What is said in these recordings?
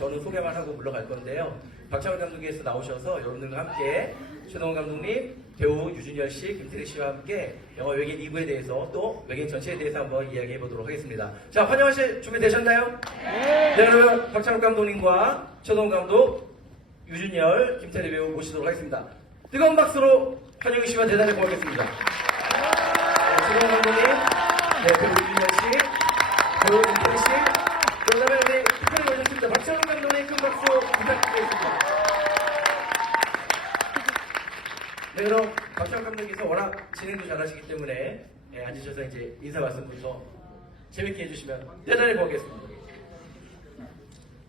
저는 소개만 하고 물러갈 건데요. 박찬욱 감독님께서 나오셔서 여러분들과 함께 최동원 감독님, 배우 유준열 씨, 김태리 씨와 함께 영화 외계인 2부에 대해서 또 외계인 전체에 대해서 한번 이야기해 보도록 하겠습니다. 자, 환영하실 준비되셨나요? 네! 그러면 박찬욱 감독님과 최동원 감독, 유준열, 김태리 배우 모시도록 하겠습니다. 뜨거운 박수로 환영해 주시면 대단히 고맙겠습니다. 최동원 감독님, 네, 배우 유준열 씨, 배우 김태리 씨, 그 다음에 우리 특별히 오셨습니다. 박찬욱 감독님 큰 박수 부탁드리겠습니다. 네, 그럼 박찬욱 감독님께서 워낙 진행도 잘하시기 때문에 앉으셔서 이제 인사 말씀부터 재밌게 해주시면 대단히 고맙겠습니다.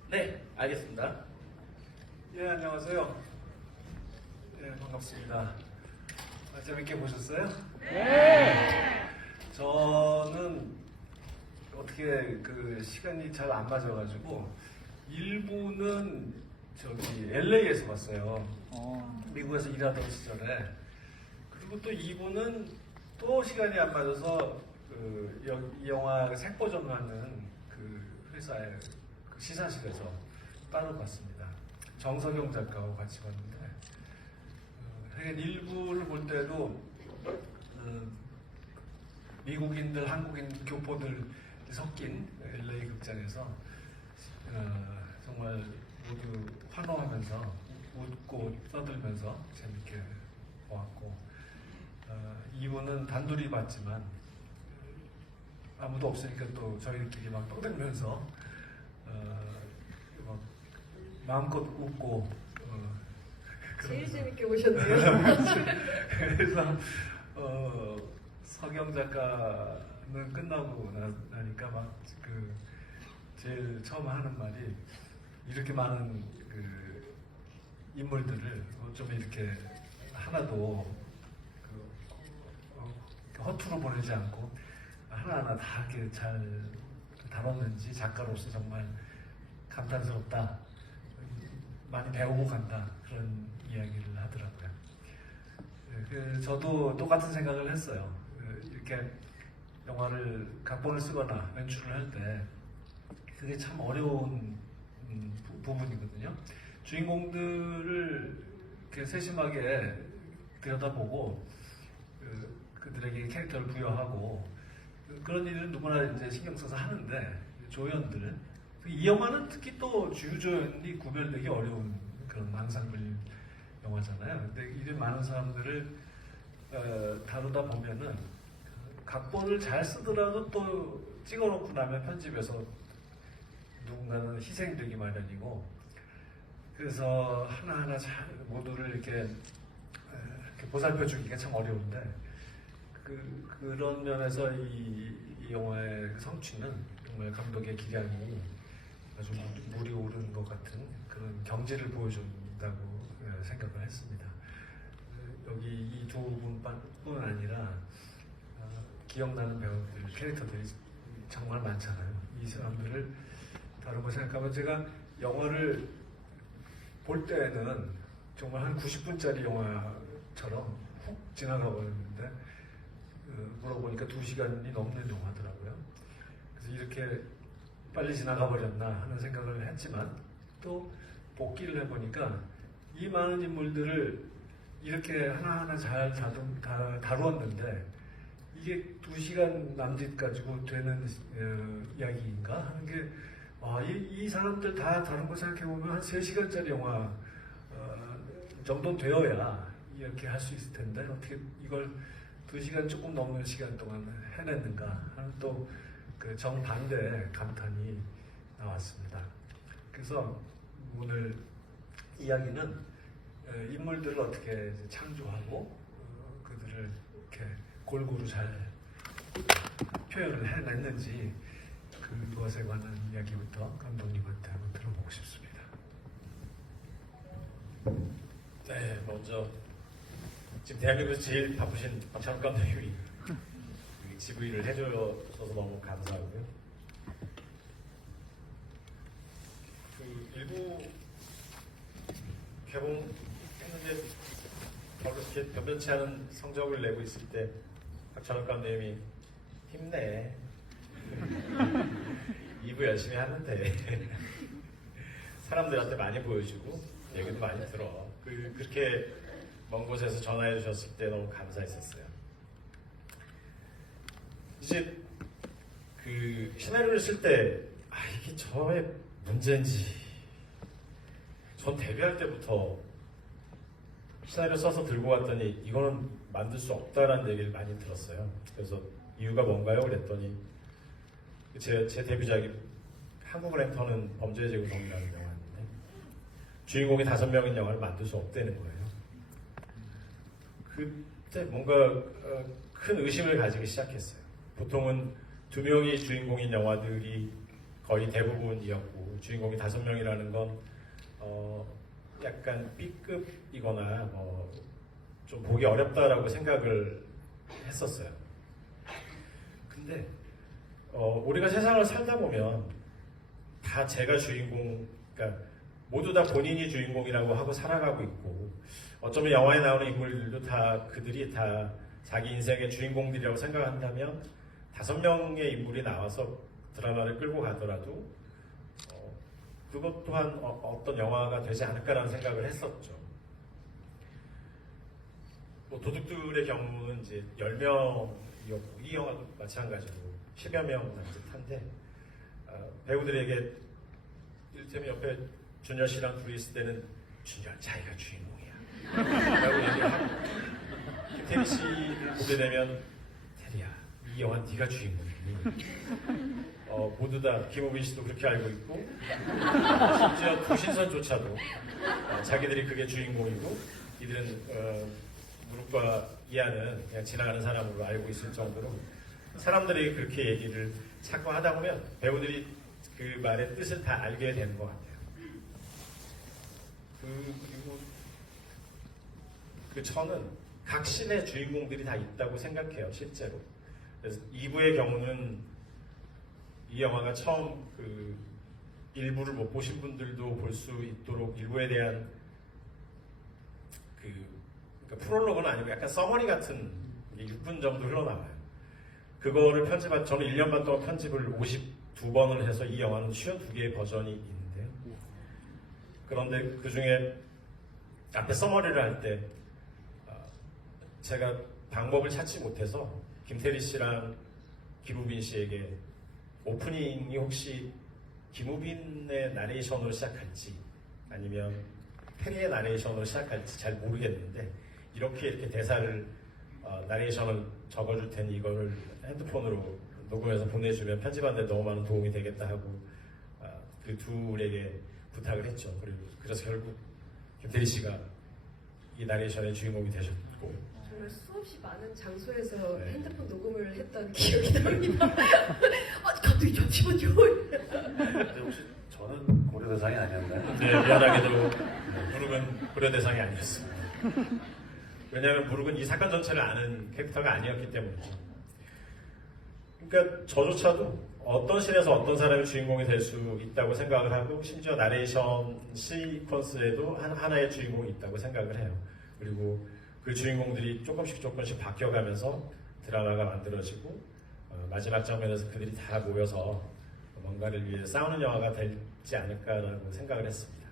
네, 알겠습니다. 예, 안녕하세요. 예, 반갑습니다. 재밌게 보셨어요? 네! 저는 어떻게 그 시간이 잘 안 맞아가지고 1부는 저기 LA에서 봤어요. 미국에서 일하던 시절에. 그리고 또 2부는 또 시간이 안 맞아서 이 영화 색버전을 하는 그 회사의 그 시사실에서 따로 봤습니다. 정석영 작가하고 같이 봤는데 하긴 1부를 볼 때도 미국인들, 한국인 교포들 섞인 LA 극장에서 정말 모두 환호하면서 웃고 떠들면서 재밌게 보았고 2부는 단둘이 봤지만 아무도 없으니까 또 저희끼리 막 떠들면서 막 마음껏 웃고 제일 재밌게 보셨네요. 그래서 석영 작가는 끝나고 나니까 막 그 제일 처음 하는 말이 이렇게 많은 그 인물들을 좀 이렇게 하나도 허투루 보내지 않고 하나하나 다 이렇게 잘 다뤘는지 작가로서 정말 감탄스럽다. 많이 배우고 간다. 그런 이야기를 하더라고요. 저도 똑같은 생각을 했어요. 이렇게 영화를 각본을 쓰거나 연출을 할 때 그게 참 어려운 부분이거든요. 주인공들을 이렇게 세심하게 들여다보고 그들에게 캐릭터를 부여하고 그런 일은 누구나 이제 신경 써서 하는데 조연들 이 영화는 특히 또 주조연이 구별되기 어려운 그런 앙상블 영화잖아요. 근데 이런 많은 사람들을 다루다 보면은 각본을 잘 쓰더라도 또 찍어놓고 나면 편집에서 누군가는 희생되기 마련이고 그래서 하나하나 잘 모두를 이렇게 보살펴주기가 참 어려운데 그런 면에서 이 영화의 성취는 정말 감독의 기량이 아주 물이 오르는 것 같은 그런 경지를 보여준다고 생각을 했습니다. 여기 이 두 분뿐 아니라 기억나는 배우들, 캐릭터들이 정말 많잖아요. 이 사람들을 다루고 생각하면 제가 영화를 볼 때는 정말 한 90분짜리 영화처럼 훅 지나가 버렸는데 물어보니까 2시간이 넘는 영화더라고요. 그래서 이렇게 빨리 지나가 버렸나 하는 생각을 했지만 또 복기를 해보니까 이 많은 인물들을 이렇게 하나하나 잘 다루었는데 이게 2시간 남짓 가지고 되는 이야기인가 하는 게 이 사람들 다 다른 거 생각해보면 한 3시간짜리 영화 정도는 되어야 이렇게 할 수 있을 텐데 어떻게 이걸 2시간 조금 넘는 시간 동안 해냈는가 하는 또 그 정반대의 감탄이 나왔습니다. 그래서 오늘 이야기는 인물들을 어떻게 창조하고 그들을 이렇게 골고루 잘 표현을 해냈는지 그것에 관한 이야기부터 감독님한테 한번 들어보고 싶습니다. 네, 먼저 지금 대한민국에서 제일 바쁘신 박찬욱 감독님이 GV를 해주셔서 너무 감사하고요. 일부 개봉했는데 별로 이렇게 변변치 않은 성적을 내고 있을 때 박찬욱 감독님이 힘내. 2부 열심히 하는데 사람들한테 많이 보여주고 얘기도 많이 들어. 그렇게 먼 곳에서 전화해 주셨을 때 너무 감사했었어요. 이제 그 시나리오를 쓸 때 이게 저의 문제인지 전 데뷔할 때부터 시나리오 써서 들고 왔더니 이거는 만들 수 없다라는 얘기를 많이 들었어요. 그래서 이유가 뭔가요? 그랬더니 제 데뷔작이 한국 랜턴은 범죄의 재구성이라는 영화인데 주인공이 5명인 영화를 만들 수 없다는 거예요. 그때 뭔가 큰 의심을 가지기 시작했어요. 보통은 2명이 주인공인 영화들이 거의 대부분이었고 주인공이 5명이라는 건 약간 B급이거나 좀 보기 어렵다라고 생각을 했었어요. 근데 우리가 세상을 살다 보면 다 제가 주인공, 그러니까 모두 다 본인이 주인공이라고 하고 살아가고 있고 어쩌면 영화에 나오는 인물들도 다 그들이 다 자기 인생의 주인공들이라고 생각한다면 5명의 인물이 나와서 드라마를 끌고 가더라도 그것 또한 어떤 영화가 되지 않을까라는 생각을 했었죠. 도둑들의 경우는 이제 10명이었고 이 영화도 마찬가지로 10여 명 남짓한데 배우들에게 이를테면 옆에 준열 씨랑 둘이 있을 때는 준열 자기가 주인공이야 라고 얘기하고 김태리 씨를 보게 되면 태리야 이 영화 네가 주인공이니 모두 다 김우빈 씨도 그렇게 알고 있고 심지어 구신선조차도 자기들이 그게 주인공이고 이들은 무릎과 이하는 그냥 지나가는 사람으로 알고 있을 정도로 사람들이 그렇게 얘기를 자꾸 하다 보면 배우들이 그 말의 뜻을 다 알게 되는 것 같아요. 그리고 저는 각 씬의 주인공들이 다 있다고 생각해요, 실제로. 그래서 2부의 경우는 이 영화가 처음 일부를 못 보신 분들도 볼 수 있도록 일부에 대한 그러니까 프롤로그는 아니고 약간 서머리 같은 게 6분 정도 흘러나와요. 그거를 저는 1년 반 동안 편집을 52번을 해서 이 영화는 52개의 버전이 있는데요. 그런데 그 중에 앞에 서머리를 할 때 제가 방법을 찾지 못해서 김태리 씨랑 김우빈 씨에게 오프닝이 혹시 김우빈의 나레이션으로 시작할지 아니면 테리의 나레이션으로 시작할지 잘 모르겠는데 이렇게 대사를 나레이션을 적어줄 테니 이거를 핸드폰으로 녹음해서 보내주면 편집하는데 너무 많은 도움이 되겠다 하고 그 둘에게 부탁을 했죠. 그래서 결국 김태리 씨가 이 나레이션의 주인공이 되셨고 정말 수없이 많은 장소에서 네. 핸드폰 녹음을 했던 기억이 납니다. 감독님 잠시만요. 근데 혹시 저는 고려 대상이 아니었나요? 네, 미안하게도 무릎은 고려 대상이 아니었습니다. 왜냐하면 무릎은 이 사건 전체를 아는 캐릭터가 아니었기 때문이죠. 그러니까 저조차도 어떤 씬에서 어떤 사람이 주인공이 될 수 있다고 생각을 하고 심지어 나레이션 시퀀스에도 하나의 주인공이 있다고 생각을 해요. 그리고 그 주인공들이 조금씩 바뀌어가면서 드라마가 만들어지고 마지막 장면에서 그들이 다 모여서 뭔가를 위해 싸우는 영화가 되지 않을까라고 생각을 했습니다.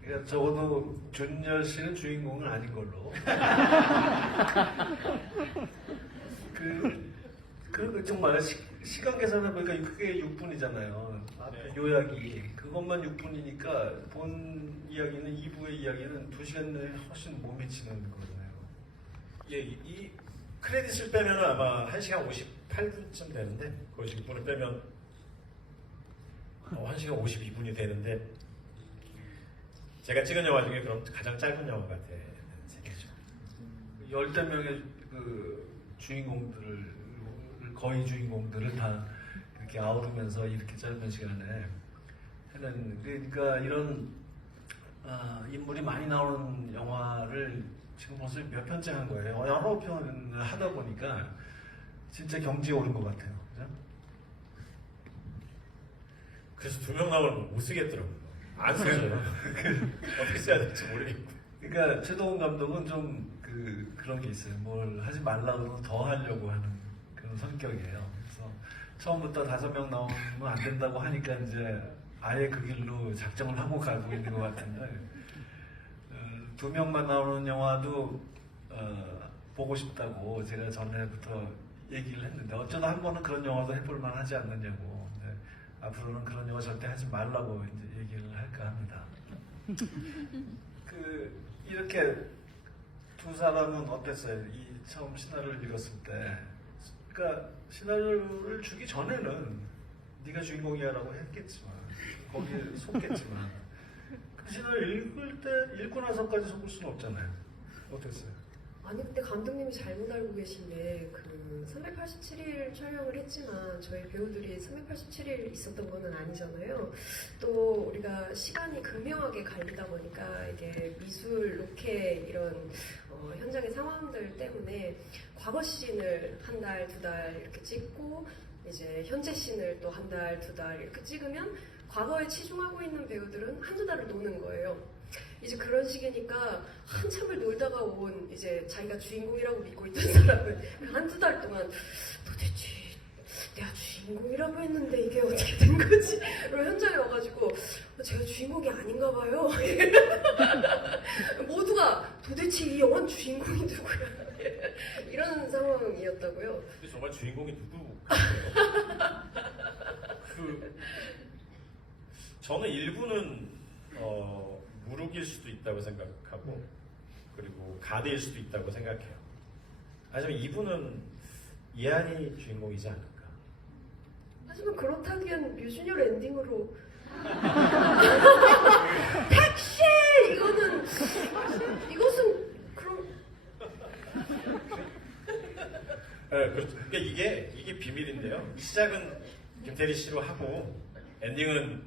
그러니까 적어도 준열 씨는 주인공은 아닌 걸로. 정말 시간 계산해 보니까 그게 6분이잖아요. 네. 요약이 그것만 6분이니까 본 이야기는 2부의 이야기는 2시간 내에 훨씬 못 미치는 거잖아요. 예, 이 크레딧을 빼면 아마 1시간 58분쯤 되는데 그 6분을 빼면 1시간 52분이 되는데 제가 찍은 영화 중에 그럼 가장 짧은 영화가 되는 셈이죠. 10명의 주인공들을 거의 주인공들을 다 이렇게 아우르면서 이렇게 짧은 시간에 하는 그러니까 이런 인물이 많이 나오는 영화를 지금 벌써 몇 편째 한 거예요. 여러 편을 하다 보니까 진짜 경지에 오른 것 같아요. 그죠? 그래서 2명 나오면 못 쓰겠더라고요. 안 써져요. 어떻게 써야 될지 모르겠고. 그러니까 최동훈 감독은 좀 그런 게 있어요. 뭘 하지 말라고 더 하려고 하는 그런 성격이에요. 그래서 처음부터 5명 나오면 안 된다고 하니까 이제 아예 그 길로 작정을 하고 가고 있는 것 같은데 두 명만 나오는 영화도 보고 싶다고 제가 전에부터 얘기를 했는데 어쩌다 한 번은 그런 영화도 해볼 만하지 않느냐고. 근데 앞으로는 그런 영화 절대 하지 말라고 이제 얘기를 할까 합니다. 이렇게 두 사람은 어땠어요? 이 처음 시나리오를 읽었을 때, 그러니까 시나리오를 주기 전에는 네가 주인공이야라고 했겠지만 거기에 속겠지만 그 시나리오 읽고 나서까지 속을 수는 없잖아요. 어땠어요? 아니 근데 감독님이 잘못 알고 계신 게 그 387일 촬영을 했지만 저희 배우들이 387일 있었던 거는 아니잖아요. 또 우리가 시간이 극명하게 갈리다 보니까 이게 미술, 로켓 이런 현장의 상황들 때문에 과거 씬을 한 달, 두 달 이렇게 찍고 이제 현재 씬을 또 한 달, 두 달 이렇게 찍으면 과거에 치중하고 있는 배우들은 한두 달을 노는 거예요. 이제 그런 식이니까 한참을 놀다가 온 이제 자기가 주인공이라고 믿고 있던 사람은 한두 달 동안 도대체 내가 주인공이라고 했는데 이게 어떻게 된 거지? 그리고 현장에 와가지고 제가 주인공이 아닌가 봐요. 모두가 도대체 이 영화 주인공이 누구야? 이런 상황이었다고요. 근데 정말 주인공이 누구? 저는 일부는 무룩일 수도 있다고 생각하고 그리고 가드일 수도 있다고 생각해요. 하지만 2부는 이한이 주인공이지 않을까. 하지만 그렇다기엔 류준열 엔딩으로 택시! 이것은 그럼 네, 그렇죠. 그러니까 이게 비밀인데요. 시작은 김태리 씨로 하고 엔딩은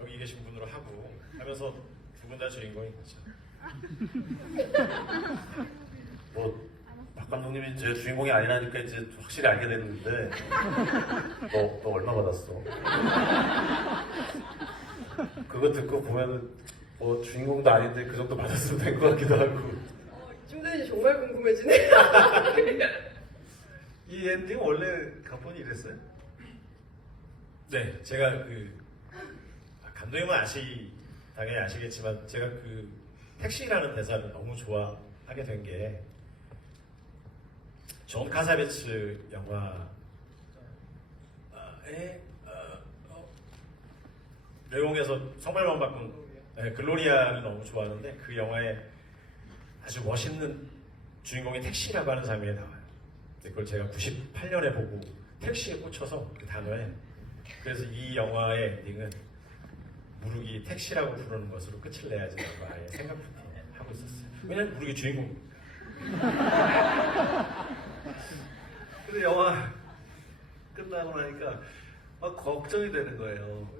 여기 계신 분으로 하고 하면서 두 분 다 주인공인 거죠. 뭐 박 감독님이 제 주인공이 아니라니까 이제 확실히 알게 됐는데 너 얼마 받았어? 그거 듣고 보면은 뭐 주인공도 아닌데 그 정도 받았으면 된 것 같기도 하고. 이쯤 되니 정말 궁금해지네. 이 엔딩 원래 각본이 이랬어요? 네, 제가 감독님은 당연히 아시겠지만 제가 택시라는 대사를 너무 좋아하게 된 게 존 카사베츠 영화의 내용에서 성별만 바꾼 글로리아를 너무 좋아하는데 그 영화에 아주 멋있는 주인공이 택시라고 하는 장면이 나와요. 그걸 제가 98년에 보고 택시에 꽂혀서 그 단어에 그래서 이 영화의 엔딩은 무룩이 택시라고 부르는 것으로 끝을 내야지라고 아예 생각부터 하고 있었어요. 왜냐면 무룩이 주인공. 근데 영화 끝나고 나니까 막 걱정이 되는 거예요.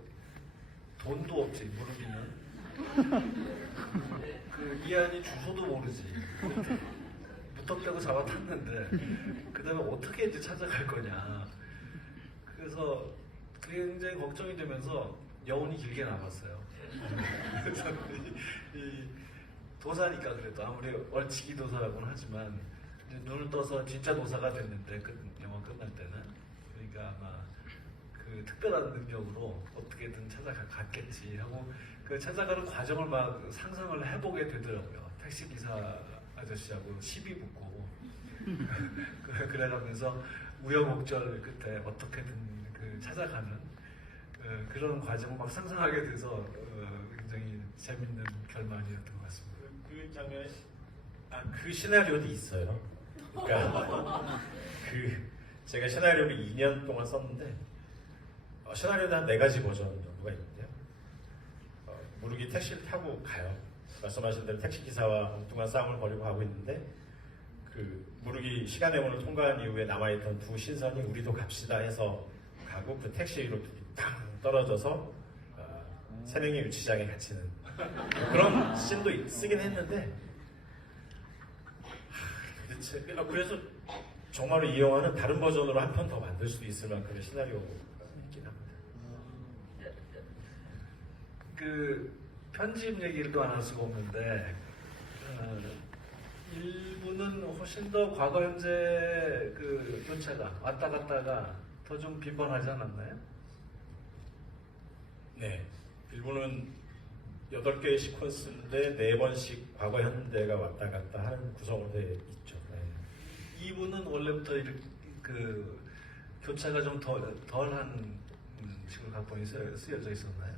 돈도 없지, 무릎이는. 이한이 주소도 모르지. 무턱대고 잡아탔는데 그 다음에 어떻게 이제 찾아갈 거냐. 그래서 굉장히 걱정이 되면서 여운이 길게 남았어요. 그래서 이 도사니까 그래도 아무리 얼치기 도사라고는 하지만 이제 눈을 떠서 진짜 도사가 됐는데 영화 끝날 때는 그러니까 아마 그 특별한 능력으로 어떻게든 찾아갔겠지 하고 그 찾아가는 과정을 막 상상을 해보게 되더라고요. 택시 기사 아저씨하고 시비 붙고 그래가면서 우여곡절 끝에 어떻게든 찾아가는 그런 과정을 막 상상하게 돼서 굉장히 재밌는 결말이었던 것 같습니다. 그 장면에 그 시나리오도 있어요. 그러니까 제가 시나리오를 2년 동안 썼는데 시나리오는 한 4가지 버전 정도가 있는데요. 무룩이 택시를 타고 가요. 말씀하신 대로 택시 기사와 엉뚱한 싸움을 벌이고 가고 있는데 무룩이 시간의 문을 통과한 이후에 남아있던 두 신선이 우리도 갑시다 해서 가고 그 택시로 탕 떨어져서 3명이 유치장에 갇히는 그런 씬도 쓰긴 했는데 도대체 그래서 정말로 이 영화는 다른 버전으로 한 편 더 만들 수도 있을 만큼의 시나리오가 있긴 합니다. 편집 얘기를 또 안 할 수가 없는데 일부는 훨씬 더 과거 현재 교차가 왔다 갔다가 더 좀 빈번하지 않았나요? 네. 1부는 8개의 시퀀스인데 4번씩 과거 현대가 왔다 갔다 하는 구성으로 되어 있죠. 네. 2부는 원래부터 이렇게 그 교차가 좀 덜한 식으로 각본이 쓰여져 있었나요?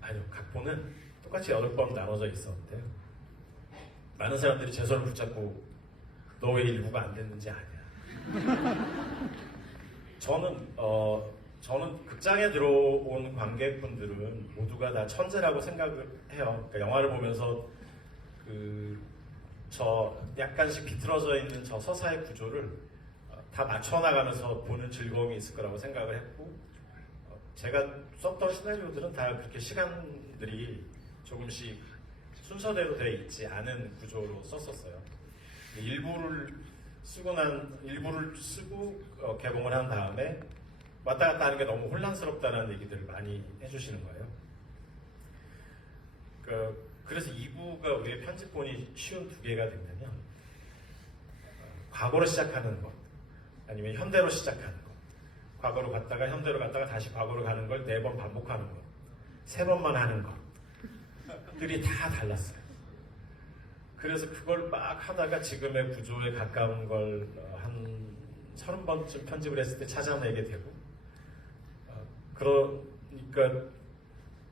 아니요. 각본은 똑같이 8번 나눠져 있었는데요. 많은 사람들이 제 손을 붙잡고 너 왜 1부가 안 됐는지 아냐. 저는 극장에 들어온 관객분들은 모두가 다 천재라고 생각을 해요. 그러니까 영화를 보면서 저 약간씩 비틀어져 있는 저 서사의 구조를 다 맞춰나가면서 보는 즐거움이 있을 거라고 생각을 했고, 제가 썼던 시나리오들은 다 그렇게 시간들이 조금씩 순서대로 되어 있지 않은 구조로 썼었어요. 일부를 쓰고 개봉을 한 다음에 왔다 갔다 하는 게 너무 혼란스럽다는 얘기들을 많이 해주시는 거예요. 그래서 2부가 왜 편집본이 쉬운 2개가 됐냐면, 과거로 시작하는 것, 아니면 현대로 시작하는 것, 과거로 갔다가 현대로 갔다가 다시 과거로 가는 걸 4번 반복하는 것, 3번만 하는 것들이 다 달랐어요. 그래서 그걸 막 하다가 지금의 구조에 가까운 걸 한 30번쯤 편집을 했을 때 찾아내게 되고, 그러니까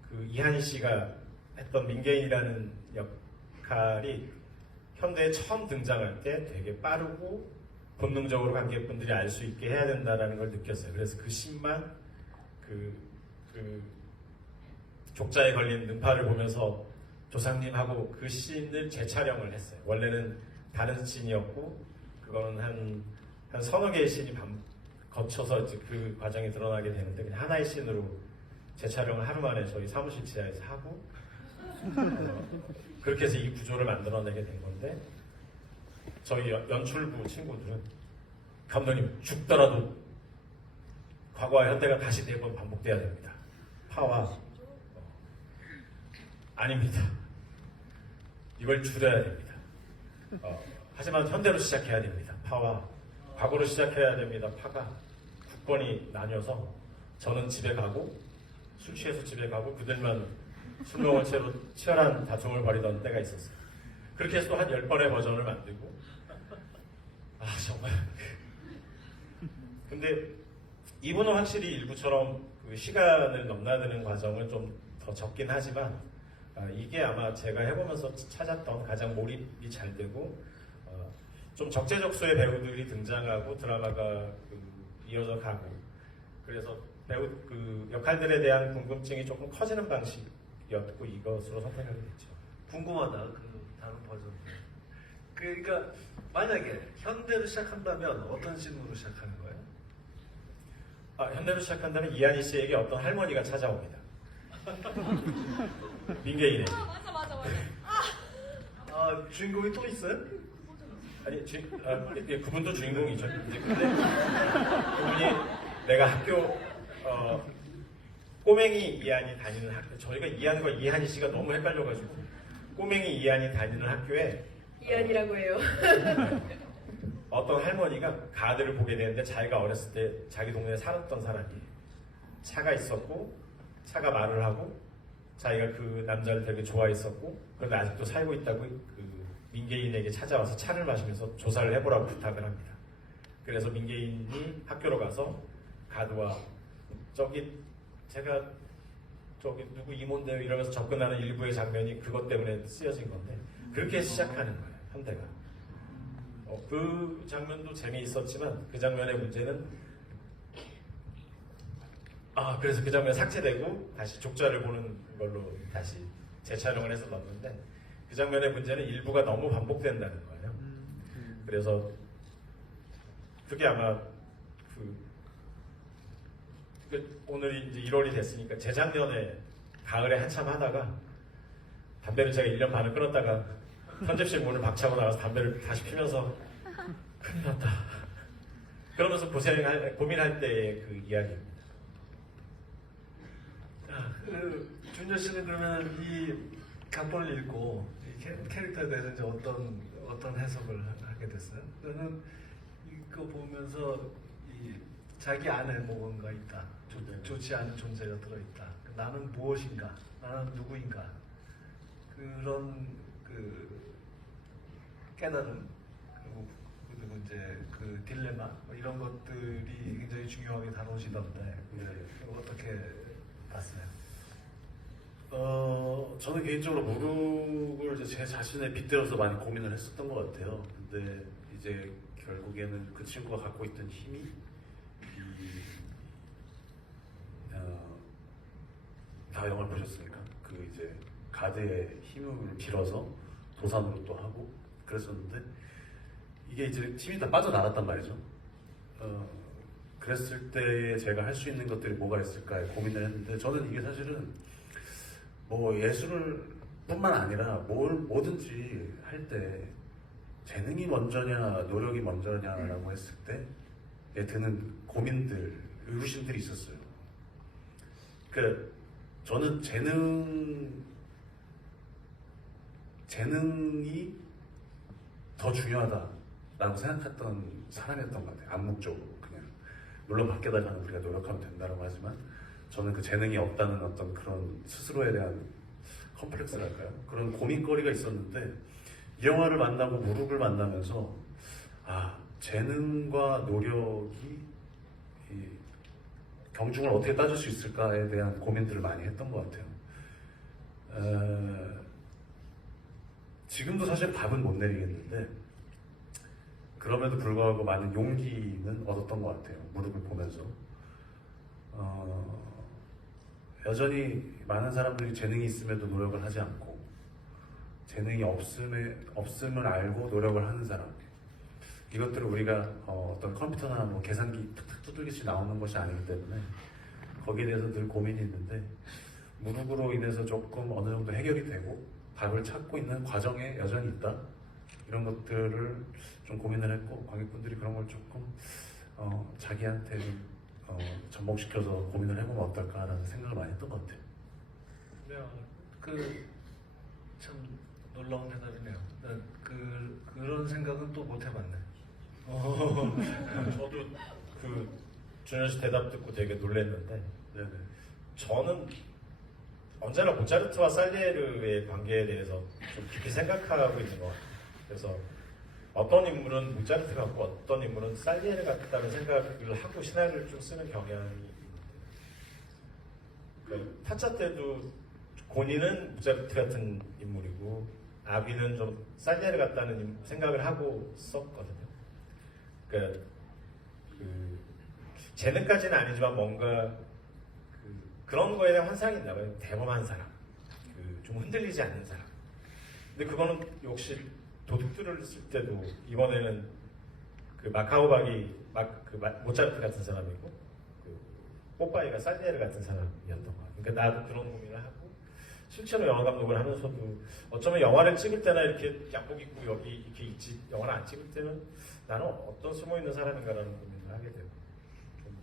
그 이한희 씨가 했던 민계인이라는 역할이 현대에 처음 등장할 때 되게 빠르고 본능적으로 관객분들이 알 수 있게 해야 된다는 걸 느꼈어요. 그래서 그 씬만 그 족자에 걸린 능파를 보면서 조상님하고 그 씬을 재촬영을 했어요. 원래는 다른 씬이었고 그거는 한 서너 개의 씬이 거쳐서 이제 그 과정이 드러나게 되는데 그냥 하나의 씬으로 재촬영을 하루 만에 저희 사무실 지하에서 하고 그렇게 해서 이 구조를 만들어내게 된 건데, 저희 연출부 친구들은 감독님 죽더라도 과거와 현대가 다시 4번 반복돼야 됩니다. 파와 아닙니다. 이걸 줄여야 됩니다. 하지만 현대로 시작해야 됩니다. 파와 과거로 시작해야 됩니다. 파가 국권이 나뉘어서 저는 집에 가고 술 취해서 집에 가고 그들만 술 먹은 채로 치열한 다툼을 벌이던 때가 있었어요. 그렇게 해서 또 한 10번의 버전을 만들고, 정말. 근데 이분은 확실히 일부처럼 그 시간을 넘나드는 과정은 좀 더 적긴 하지만 이게 아마 제가 해보면서 찾았던 가장 몰입이 잘 되고 좀 적재적소의 배우들이 등장하고 드라마가 이어져 가고, 그래서 배우 그 역할들에 대한 궁금증이 조금 커지는 방식이었고 이것으로 선택하게 됐죠. 궁금하다. 그 다른 버전. 그러니까 만약에 현대로 시작한다면 어떤 씬으로 시작하는 거예요? 현대로 시작한다면 이한희 씨에게 어떤 할머니가 찾아옵니다. 민계인에게. 맞아. 주인공이 또 있어요? 아니, 그분도 주인공이죠. 이제 근데 그분이 내가 학교 꼬맹이 이한이 다니는 학교, 저희가 이한과 이한희 씨가 너무 헷갈려가지고 꼬맹이 이한이 다니는 학교에 이한이라고 해요. 어떤 할머니가 가드를 보게 되는데 자기가 어렸을 때 자기 동네에 살았던 사람이에요. 차가 있었고 차가 말을 하고 자기가 그 남자를 되게 좋아했었고 그런데 아직도 살고 있다고 그 민계인에게 찾아와서 차를 마시면서 조사를 해보라고 부탁을 합니다. 그래서 민계인이 학교로 가서 가드와 제가 누구 이모인데요 이러면서 접근하는 일부의 장면이 그것 때문에 쓰여진 건데 그렇게 시작하는 거예요. 현대가. 그 장면도 재미있었지만 그 장면의 문제는 그래서 그 장면 삭제되고 다시 족자를 보는 걸로 다시 재촬영을 해서 넣었는데 그 장면의 문제는 일부가 너무 반복된다는 거예요. 그래서 그게 아마 오늘이 이제 1월이 됐으니까 재작년에 가을에 한참 하다가 담배를 제가 1년 반을 끊었다가 편집실 문을 박차고 나가서 담배를 다시 피면서 큰일 났다. 그러면서 고민할 때의 그 이야기입니다. 준열 씨는 그러면 이 각본을 읽고 이 캐릭터에 대해서 이제 어떤 해석을 하게 됐어요? 저는 이거 보면서 이 자기 안에 뭔가 있다. 네. 좋지 않은 존재가 들어있다. 나는 무엇인가? 나는 누구인가? 그런 그 깨달음 그리고 이제 그 딜레마 뭐 이런 것들이 굉장히 중요하게 다뤄지던데 네. 어떻게 봤어요? 저는 개인적으로 무릎을 이제 제 자신에 빗대어서 많이 고민을 했었던 것 같아요. 근데 이제 결국에는 그 친구가 갖고 있던 힘이 다 영화를 보셨으니까 그 이제 가드의 힘을 빌어서 도산으로 또 하고 그랬었는데 이게 이제 힘이 다 빠져나갔단 말이죠. 그랬을 때 제가 할 수 있는 것들이 뭐가 있을까 고민을 했는데 저는 이게 사실은 뭐 예술을 뿐만 아니라 뭐든지 할 때 재능이 먼저냐 노력이 먼저냐라고 했을 때에 드는 고민들 의구심들이 있었어요. 그 저는 재능이 더 중요하다라고 생각했던 사람이었던 것 같아요. 암묵적으로 그냥 물론 밖에다가는 우리가 노력하면 된다라고 하지만 저는 그 재능이 없다는 어떤 그런 스스로에 대한 컴플렉스랄까요? 그런 고민거리가 있었는데 이 영화를 만나고 무릎을 만나면서 재능과 노력이 이 경중을 어떻게 따질 수 있을까에 대한 고민들을 많이 했던 것 같아요. 지금도 사실 답은 못 내리겠는데 그럼에도 불구하고 많은 용기는 얻었던 것 같아요. 무릎을 보면서 여전히 많은 사람들이 재능이 있음에도 노력을 하지 않고 재능이 없음을 알고 노력을 하는 사람 이것들을 우리가 어떤 컴퓨터나 뭐 계산기 툭툭 두들기씩 나오는 것이 아니기 때문에 거기에 대해서 늘 고민이 있는데 무릎으로 인해서 조금 어느 정도 해결이 되고 답을 찾고 있는 과정에 여전히 있다 이런 것들을 좀 고민을 했고 관객분들이 그런 걸 조금 자기한테 접목시켜서 고민을 해보면 어떨까라는 생각을 많이 했던 것 같아요. 참 놀라운 대답이네요. 그런 생각은 또 못 해봤네. 저도 그 준현 씨 대답 듣고 되게 놀랐는데 네네. 저는 언제나 모차르트와 살리에르의 관계에 대해서 좀 깊이 생각하고 있는 것 같아요. 그래서 어떤 인물은 모차르트 같고 어떤 인물은 살리에르 같다는 생각을 하고 시나리오를 좀 쓰는 경향이 있는데 그 타짜 때도 고니는 모차르트 같은 인물이고 아비는 좀 살리에르 같다는 생각을 하고 썼거든요. 그러니까 그 재능까지는 아니지만 뭔가 그런 거에 대한 환상이 있나 봐요. 대범한 사람, 좀 흔들리지 않는 사람. 근데 그거는 역시 도둑들을 쓸 때도 이번에는 그 마카오박이 모차르트 같은 사람이고 그 뽀빠이가 살리에르 같은 사람이었던 것 같아요. 그러니까 나도 그런 고민을 하고 실제로 영화 감독을 하면서도 어쩌면 영화를 찍을 때나 이렇게 양복 입고 여기 이렇게 있지 영화를 안 찍을 때는 나는 어떤 숨어 있는 사람인가라는 고민을 하게 되고 좀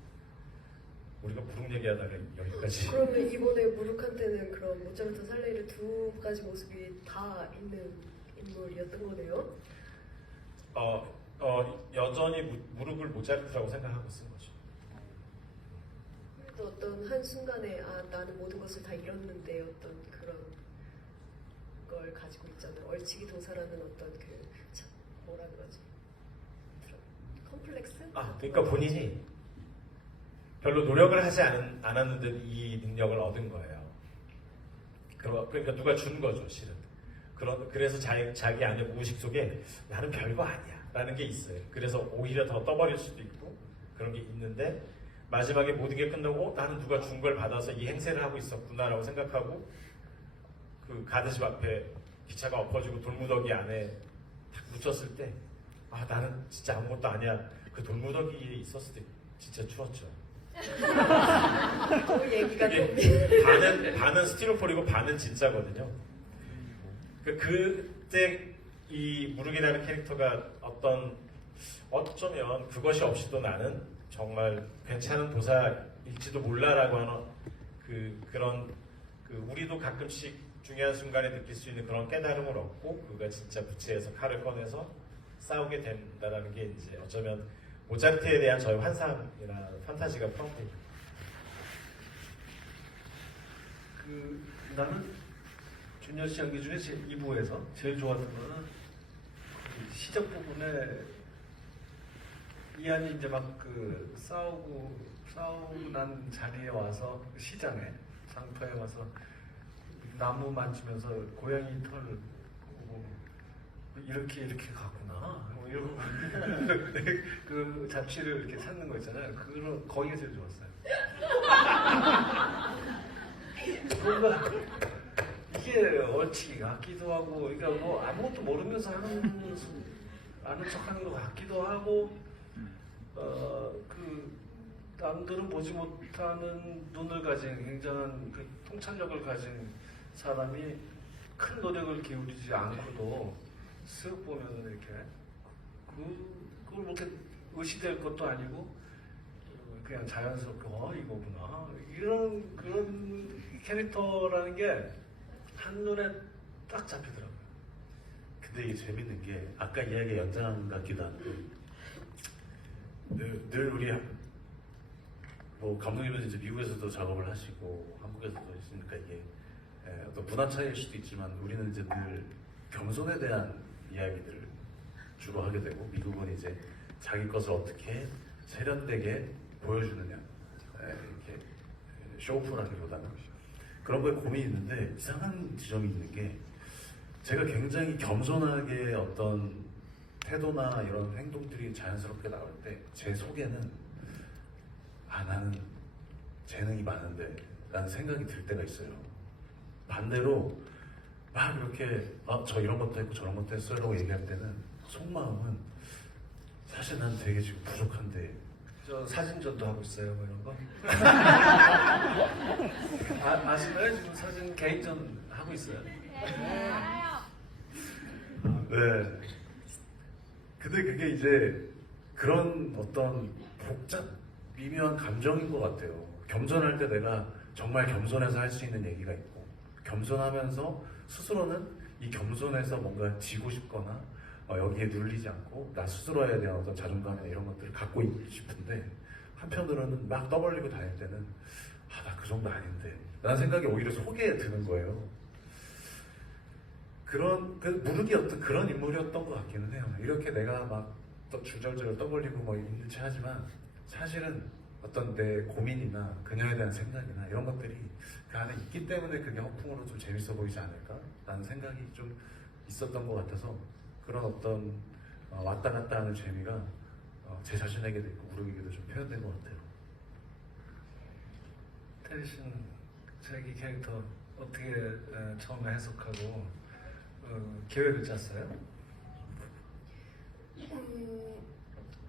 우리가 무릎 얘기하다가 여기까지. 그러면 이번에 무릎한테는 그런 모차르트, 살레이르 두 가지 모습이 다 있는 인물이었던 거네요. 여전히 무릎을 모차르트라고 생각하고 쓴 거죠. 또 어떤 한 순간에 나는 모든 것을 다 잃었는데 어떤 그런 걸 가지고 있잖아요. 얼치기 도사라는 어떤 뭐라 그러지? 컴플렉스? 그러니까 본인이 별로 노력을 하지 않았는데 이 능력을 얻은 거예요. 그러니까 누가 준 거죠, 실은. 그래서 자기 안에 무의식 속에 나는 별거 아니야 라는 게 있어요. 그래서 오히려 더 떠버릴 수도 있고 그런 게 있는데 마지막에 모든 게 끝나고 나는 누가 준 걸 받아서 이 행세를 하고 있었구나 라고 생각하고 그 가드집 앞에 기차가 엎어지고 돌무더기 안에 딱 묻혔을 때 나는 진짜 아무것도 아니야. 그 돌무더기에 있었을 때 진짜 추웠죠. 그 얘기가 반은 스티로폴이고 반은 진짜거든요. 그때 이 무르기라는 캐릭터가 어쩌면 그것이 없이도 나는 정말 괜찮은 도사일지도 몰라라고 하는 그런 우리도 가끔씩 중요한 순간에 느낄 수 있는 그런 깨달음을 얻고 그가 진짜 부채에서 칼을 꺼내서 싸우게 된다라는 게 이제 어쩌면 모차르트에 대한 저의 환상이나 판타지가 프랑크입니다. 나는 준열 씨 연기 중에 2부에서 제일 좋았던 거는 그 시작 부분에 이한이 이제 막 그 싸우고 난 자리에 와서 그 시장에 장터에 와서 나무 만지면서 고양이 털 보고 이렇게 갔구나 뭐 이러고 그 잡지를 이렇게 찾는 거 있잖아요. 그런 거기가 제일 좋았어요. 뭔가 이게 얼치기 같기도 하고, 그러니까 뭐 아무것도 모르면서 아는 척하는 것 같기도 하고, 그 남들은 보지 못하는 눈을 가진 굉장한 그 통찰력을 가진 사람이 큰 노력을 기울이지 않고도 쓱 보면 이렇게 그걸 그렇게 의시될 것도 아니고 그냥 자연스럽게 이거구나 이런 그런 캐릭터라는 게 한눈에 딱 잡히더라고요. 근데 이게 재밌는 게 아까 이야기 연장 같기도 한데 늘 우리 뭐 감독님은 이제 미국에서도 작업을 하시고 한국에서도 있으니까 이게 어떤 문화 차이일 수도 있지만 우리는 이제 늘 겸손에 대한 이야기들을 주로 하게 되고 미국은 이제 자기 것을 어떻게 세련되게 보여주느냐 이렇게 쇼오프라기보다는 그런 거에 고민이 있는데 이상한 지점이 있는 게 제가 굉장히 겸손하게 어떤 태도나 이런 행동들이 자연스럽게 나올 때 제 속에는 나는 재능이 많은데 라는 생각이 들 때가 있어요. 반대로 막 이렇게 저 이런 것도 했고 저런 것도 했어요 라고 얘기할 때는 속마음은 사실 난 되게 지금 부족한데 저 사진전도 하고 있어요, 뭐 이런 거. 아시나요? 지금 사진 개인전 하고 있어요. 네. 근데 그게 이제 그런 어떤 복잡 미묘한 감정인 것 같아요. 겸손할 때 내가 정말 겸손해서 할 수 있는 얘기가 있고 겸손하면서 스스로는 이 겸손해서 뭔가 지고 싶거나 여기에 눌리지 않고 나 스스로에 대한 어떤 자존감이나 이런 것들을 갖고 있고 싶은데 한편으로는 막 떠벌리고 다닐 때는 나 그 정도 아닌데 라는 생각이 오히려 속에 드는 거예요. 무르기 어떤 그런 인물이었던 것 같기는 해요. 이렇게 내가 막 줄절절 떠벌리고 뭐 있는 체 하지만 사실은 어떤 내 고민이나 그녀에 대한 생각이나 이런 것들이 그 안에 있기 때문에 그게 허풍으로 좀 재밌어 보이지 않을까? 라는 생각이 좀 있었던 것 같아서 그런 어떤 왔다 갔다 하는 재미가 제 자신에게도 있고 무르기에도 좀 표현된 것 같아요. 테리 씨는 자기 캐릭터 어떻게 처음에 해석하고 계획을 짰어요?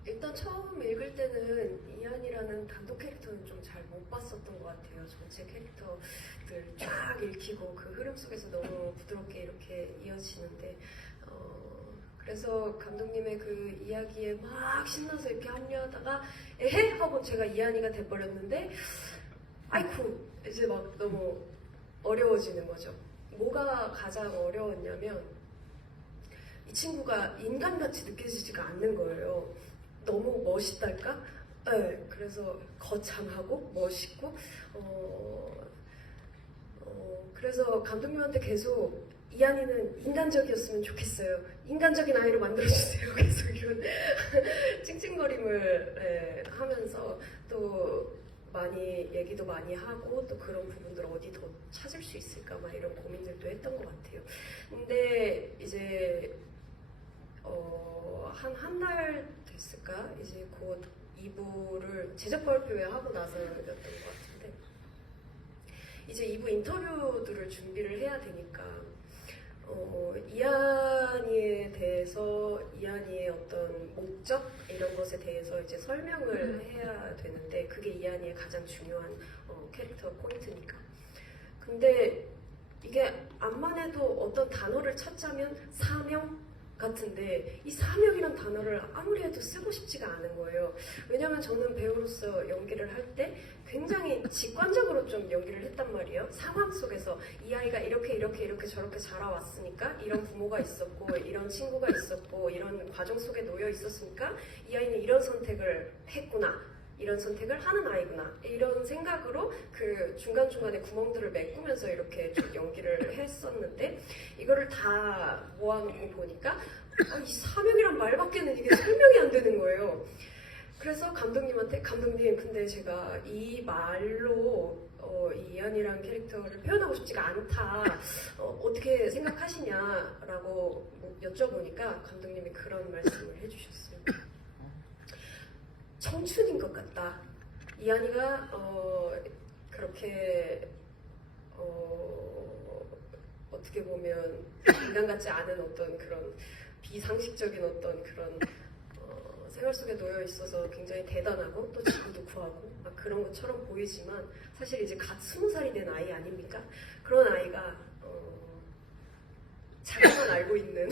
일단 처음 읽을 때는 이한이라는 단독 캐릭터는 좀 잘 못 봤었던 것 같아요. 전체 캐릭터들 쫙 읽히고 그 흐름 속에서 너무 부드럽게 이렇게 이어지는데 그래서 감독님의 그 이야기에 막 신나서 이렇게 합류하다가 에헤? 하고 제가 이한이가 돼버렸는데 아이쿠 이제 막 너무 어려워지는 거죠. 뭐가 가장 어려웠냐면 이 친구가 인간같이 느껴지지가 않는 거예요. 너무 멋있달까? 네, 그래서 거창하고 멋있고 그래서 감독님한테 계속 이한이는 인간적이었으면 좋겠어요. 인간적인 아이로 만들어주세요. 계속 이런 찡찡거림을 하면서 또 많이 얘기도 많이 하고 또 그런 부분들 어디 더 찾을 수 있을까 막 이런 고민들도 했던 것 같아요. 근데 이제 한 달 됐을까? 이제 곧 2부를 제작 발표회 하고 나서였던 것 같은데 이제 2부 인터뷰들을 준비를 해야 되니까 이한이에 대해서 이한이의 어떤 목적 이런 것에 대해서 이제 설명을 해야 되는데 그게 이한이의 가장 중요한 캐릭터 포인트니까. 근데 이게 암만 해도 어떤 단어를 찾자면 사명 같은데 이 사명이란 단어를 아무리 해도 쓰고 싶지가 않은 거예요. 왜냐면 왜냐면 저는 배우로서 연기를 할 때 굉장히 직관적으로 좀 연기를 했단 말이에요. 상황 속에서 이 아이가 이렇게 저렇게 자라왔으니까 이런 부모가 있었고 이런 친구가 있었고 이런 과정 속에 놓여 있었으니까 이 아이는 이런 선택을 했구나. 이런 선택을 하는 아이구나. 이런 생각으로 그 중간중간에 구멍들을 메꾸면서 이렇게 좀 연기를 했었는데 이거를 다 모아놓고 보니까 이 사명이란 말밖에는 이게 설명이 안 되는 거예요. 그래서 감독님한테 감독님 근데 제가 이 말로 이 이한이라는 캐릭터를 표현하고 싶지가 않다. 어떻게 생각하시냐라고 여쭤보니까 감독님이 그런 말씀을 해주셨어요. 청춘인 것 같다. 이한이가 그렇게 어떻게 보면 인간 같지 않은 어떤 그런 비상식적인 어떤 그런 생활 속에 놓여 있어서 굉장히 대단하고 또 지구도 구하고 막 그런 것처럼 보이지만 사실 이제 갓 20살이 된 아이 아닙니까? 그런 아이가 자기만 알고 있는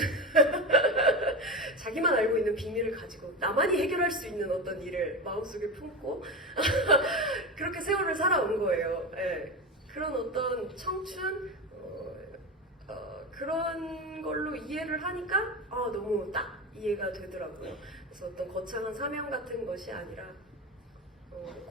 자기만 알고 있는 비밀을 가지고 나만이 해결할 수 있는 어떤 일을 마음속에 품고 그렇게 세월을 살아온 거예요. 예. 그런 어떤 청춘 그런 걸로 이해를 하니까 너무 딱 이해가 되더라고요. 그래서 어떤 거창한 사명 같은 것이 아니라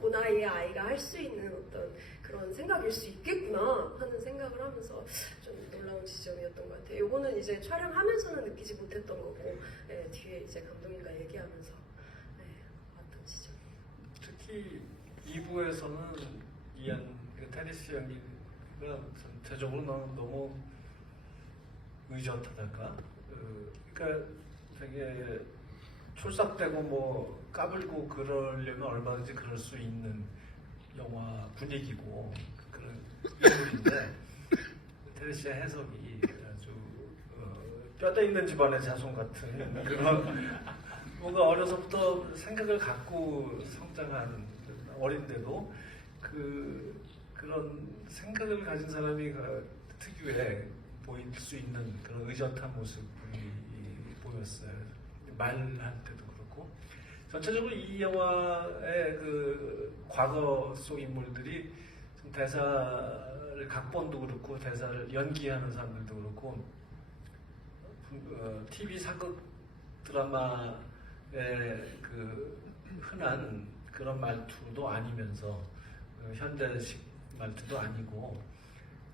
그 나이의 아이가 할 수 있는 어떤 그런 생각일 수 있겠구나 하는 생각을 하면서 좀 놀라운 지점이었던 것 같아요. 요거는 이제 촬영하면서는 느끼지 못했던 거고 뒤에 이제 감독님과 얘기하면서 왔던 지점이에요. 특히 2부에서는 이한 테니스 연기가 전체적으로 너무 의젓하달까? 그러니까 되게 촐싹대고 뭐 까불고 그러려면 얼마든지 그럴 수 있는 영화 분위기고 그런 인물인데 테레시아 해석이 아주 뼈대 있는 집안의 자손 같은 그런 뭔가 어려서부터 생각을 갖고 성장한 어린데도 그런 생각을 가진 사람이 특유의 보일 수 있는 그런 의젓한 모습이 보였어요. 말할 때도 그렇고 전체적으로 이 영화의 그 과거 속 인물들이 좀 대사를 각본도 그렇고 대사를 연기하는 사람들도 그렇고 TV 사극 드라마의 그 흔한 그런 말투도 아니면서 현대식 말투도 아니고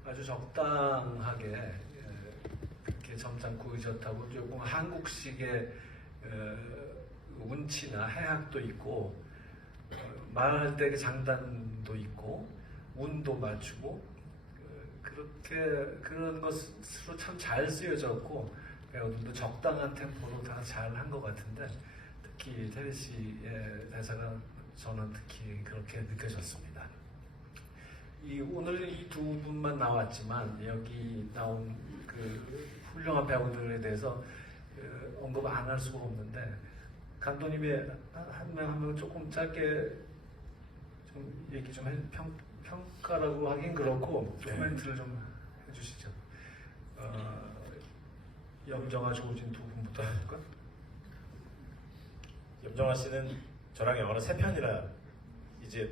아주 적당하게 이렇게 점잖고 의젓하고 조금 한국식의 운치나 해학도 있고 말할 때 그 장단도 있고 운도 맞추고 그렇게 그런 것으로 참 잘 쓰여졌고 배우들도 적당한 템포로 다 잘 한 것 같은데 특히 테리 씨의 대사가 저는 특히 그렇게 느껴졌습니다. 오늘 이 두 분만 나왔지만 여기 나온 그 훌륭한 배우들에 대해서 언급 안 할 수가 없는데 감독님이 한 명 한 명 조금 짧게 좀 얘기 좀 평가라고 하긴 그렇고 코멘트를 좀 해주시죠. 염정아, 조우진 두 분부터 해볼까? 염정아 씨는 저랑 영화를 3편이나 이제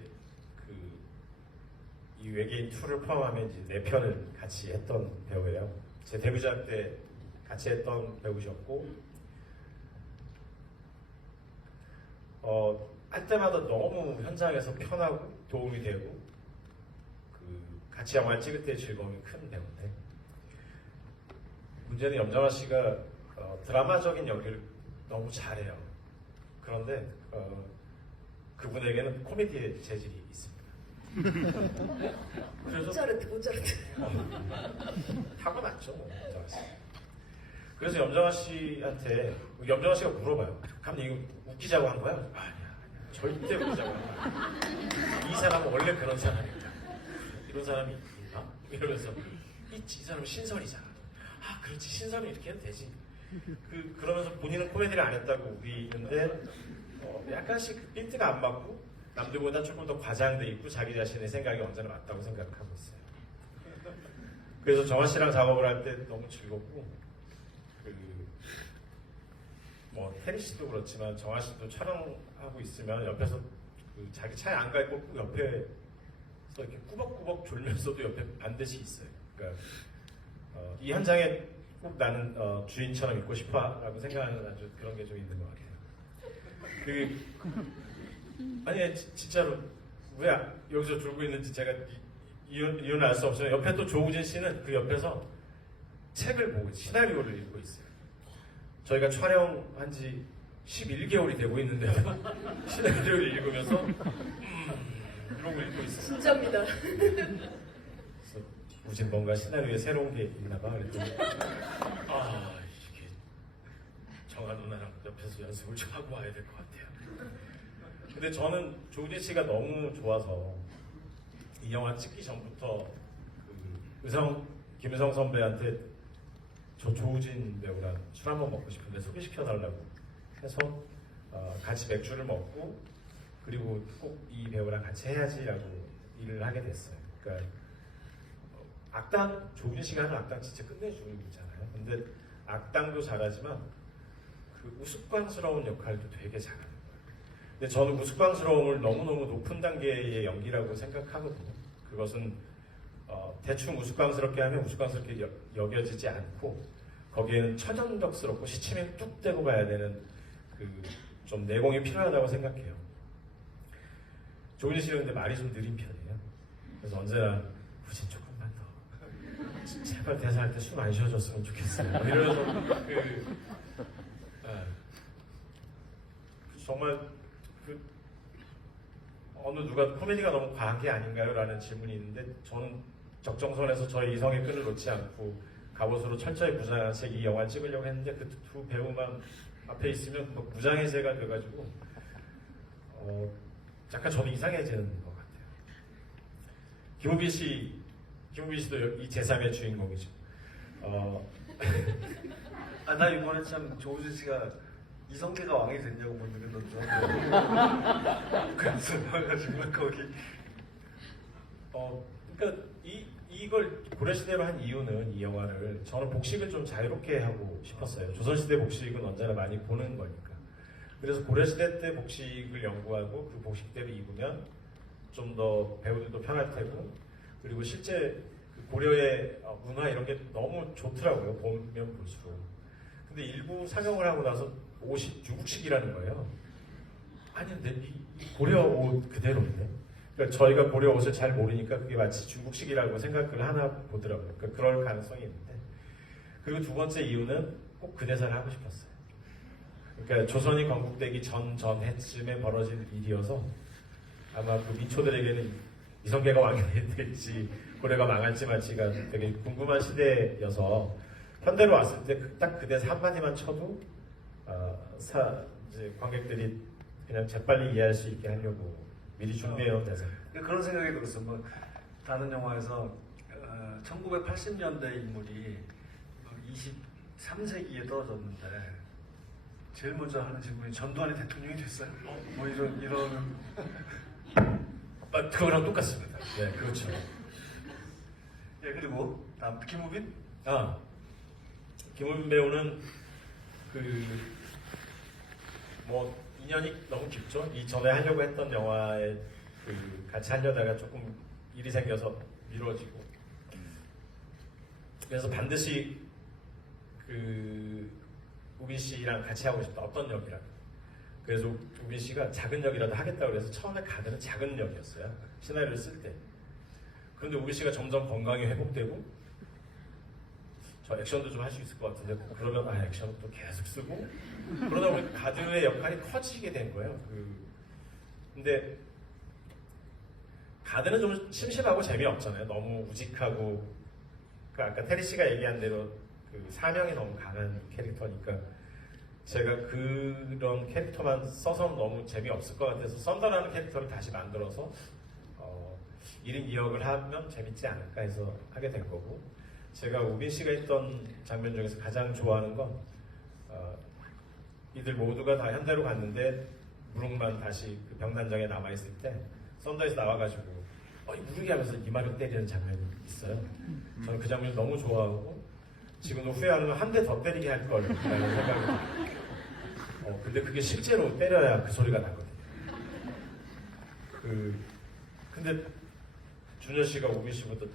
이 외계인 2를 포함하면 이제 4편을 같이 했던 배우예요. 제 데뷔작 때 같이 했던 배우셨고 할 때마다 너무 현장에서 편하고 도움이 되고 같이 영화를 찍을 때 즐거움이 큰 배우인데 문제는 염정아 씨가 드라마적인 연기를 너무 잘해요. 그런데 그분에게는 코미디의 재질이 있습니다. 그래서 모차르트. 타고났죠, 염정아 씨. 그래서 염정아 씨한테 염정아 씨가 물어봐요. 감독님 이거 웃기자고 한 거야? 아니야. 절대 웃기자고 한 거야. 이 사람은 원래 그런 사람이다. 이런 사람이 있나? 이러면서 있지. 이 사람은 신설이잖아. 아 그렇지. 신설은 이렇게 해도 되지. 그러면서 본인은 코미디를 안 했다고 우기는데 약간씩 핀트가 안 맞고 남들보다 조금 더 과장돼 있고 자기 자신의 생각이 언제나 맞다고 생각하고 있어요. 그래서 정아 씨랑 작업을 할 때 너무 즐겁고 테리 씨도 그렇지만 정아 씨도 촬영하면서 하고 있으면 옆에서 그 자기 차에 안 가 있고 옆에서 이렇게 꾸벅꾸벅 졸면서도 옆에 반드시 있어요. 그러니까 이 현장에 꼭 나는 주인처럼 있고 싶어라고 생각하는 아주 그런 게 좀 있는 것 같아요. 아니 진짜로 왜 여기서 졸고 있는지 제가 이유는 알 수 없어요. 옆에 또 조우진 씨는 그 옆에서 책을 보고 시나리오를 읽고 있어요. 저희가 촬영한 지 11개월이 되고 있는데 시나리오를 읽으면서 이러고 읽고 있어요. 진짜입니다. 그래서 우진 뭔가 시나리오에 새로운 게 있나 봐. 그랬더니 이게 정아 누나랑 옆에서 연습을 좀 하고 와야 될 것 같아요. 근데 저는 조우진 씨가 너무 좋아서 이 영화 찍기 전부터 김유성 선배한테 저 조우진 배우랑 술 한번 먹고 싶은데 소개시켜달라고 해서 같이 맥주를 먹고 그리고 꼭 이 배우랑 같이 해야지라고 일을 하게 됐어요. 그러니까 악당 조우진 씨가 하는 악당 진짜 끝내주잖아요. 근데 악당도 잘하지만 그 우스꽝스러운 역할도 되게 잘하는 거예요. 근데 저는 우스꽝스러움을 너무너무 높은 단계의 연기라고 생각하거든요. 그것은 대충 우스꽝스럽게 하면 우스꽝스럽게 여겨지지 않고 거기에는 천연덕스럽고 시치면 뚝 떼고 가야 되는 그 좀 내공이 필요하다고 생각해요. 조은희 씨는 근데 말이 좀 느린 편이에요. 그래서 언제나 우진 조금만 더 제발 대사할 때 숨 안 쉬어줬으면 좋겠어요. 이러면서 정말 어느 누가 코미디가 너무 과한 게 아닌가요? 라는 질문이 있는데 저는 적정선에서 저의 이성의 끈을 놓지 않고 갑옷으로 철저히 무장한 채 이 영화를 찍으려고 했는데 그 두 배우만 앞에 있으면 무장해제가 돼가지고 약간 저는 이상해지는 것 같아요. 김우빈 씨도 이 제3의 주인공이죠. 나 이번에 참 조우진 씨가 이성계가 왕이 됐냐고 묻는 건 좀. 그래서 정말 거기. 그러니까 이걸 고려시대로 한 이유는 이 영화를 저는 복식을 좀 자유롭게 하고 싶었어요. 조선시대 복식은 언제나 많이 보는 거니까. 그래서 고려시대 때 복식을 연구하고 그 복식대로 입으면 좀 더 배우들도 편할 테고 그리고 실제 그 고려의 문화 이런 게 너무 좋더라고요. 보면 볼수록. 근데 일부 상영을 하고 나서 옷이 중국식이라는 거예요. 아니 근데 이 고려 옷 그대로인데. 그러니까 저희가 고려 옷을 잘 모르니까 그게 마치 중국식이라고 생각을 하나 보더라고요. 그러니까 그럴 가능성이 있는데. 그리고 두 번째 이유는 꼭 그 대사를 하고 싶었어요. 그러니까 조선이 건국되기 전해쯤에 벌어진 일이어서 아마 그 민초들에게는 이성계가 왕이 될지 고려가 망할지 말지가 되게 궁금한 시대여서 현대로 왔을 때 딱 그 대사 한마디만 쳐도 이제 관객들이 그냥 재빨리 이해할 수 있게 하려고 미리 준비해온 대사. 그런 생각이 들었어. 다른 영화에서 1980년대 인물이 23세기에 떨어졌는데 제일 먼저 하는 질문이 전두환이 대통령이 됐어요? 이런. 그거랑 똑같습니다. 네, 그렇죠. 예, 그리고 다음 김우빈? 김우빈 배우는 인연이 너무 깊죠. 이 전에 하려고 했던 영화에 같이 하려다가 조금 일이 생겨서 미뤄지고 그래서 반드시 우빈 씨랑 같이 하고 싶다. 어떤 역이라도. 그래서 우빈 씨가 작은 역이라도 하겠다고 그래서 처음에 가드는 작은 역이었어요. 시나리오를 쓸 때. 그런데 우빈 씨가 점점 건강이 회복되고 저 액션도 좀 할 수 있을 것 같은데 그러면 액션도 또 계속 쓰고 그러다 보니 가드의 역할이 커지게 된 거예요. 근데 가드는 좀 심심하고 재미없잖아요. 너무 우직하고 아까 테리 씨가 얘기한 대로 사명이 너무 강한 캐릭터니까 제가 그런 캐릭터만 써서 너무 재미없을 것 같아서 썬더라는 캐릭터를 다시 만들어서 1인 2역을 하면 재밌지 않을까 해서 하게 된 거고 제가 우빈 씨가 했던 장면 중에서 가장 좋아하는 건 이들 모두가 다 현대로 갔는데 무릉만 다시 그 병단장에 남아있을 때 썬더에서 나와가지고 무르게 하면서 이마를 때리는 장면이 있어요. 저는 그 장면을 너무 좋아하고 지금도 후회하는 건 한 대 더 때리게 할 걸 라는 생각이 들어요. 근데 그게 실제로 때려야 그 소리가 나거든요. 근데 준현 씨가 우빈 씨보다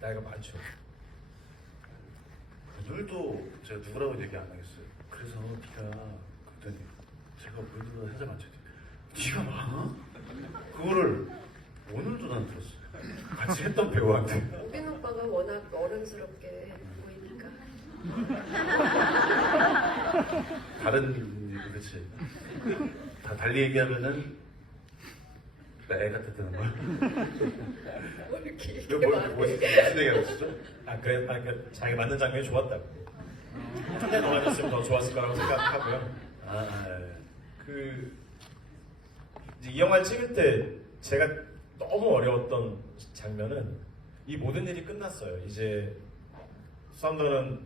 나이가 많죠. 오늘도 제가 누구라고 얘기 안 하겠어요. 그래서 네가 그랬더니 제가 오늘보다 살짝 맞춰야 돼. 네가 많아? 그거를 오늘도 난 들었어요. 같이 했던 배우한테. 오빈 오빠가 워낙 어른스럽게 보이니까. 다른 그렇지. 다 달리 얘기하면은 나 애 같았다는 걸. 뭐 이렇게 이거 말해. 무슨 얘기하고 있었죠? 그러니까 자기가 맞는 장면이 좋았다고. 한대 더 맞았으면 더 좋았을 거라고 생각하고요. 이제 이 영화를 찍을 때 제가 너무 어려웠던 장면은 이 모든 일이 끝났어요. 이제 썬더는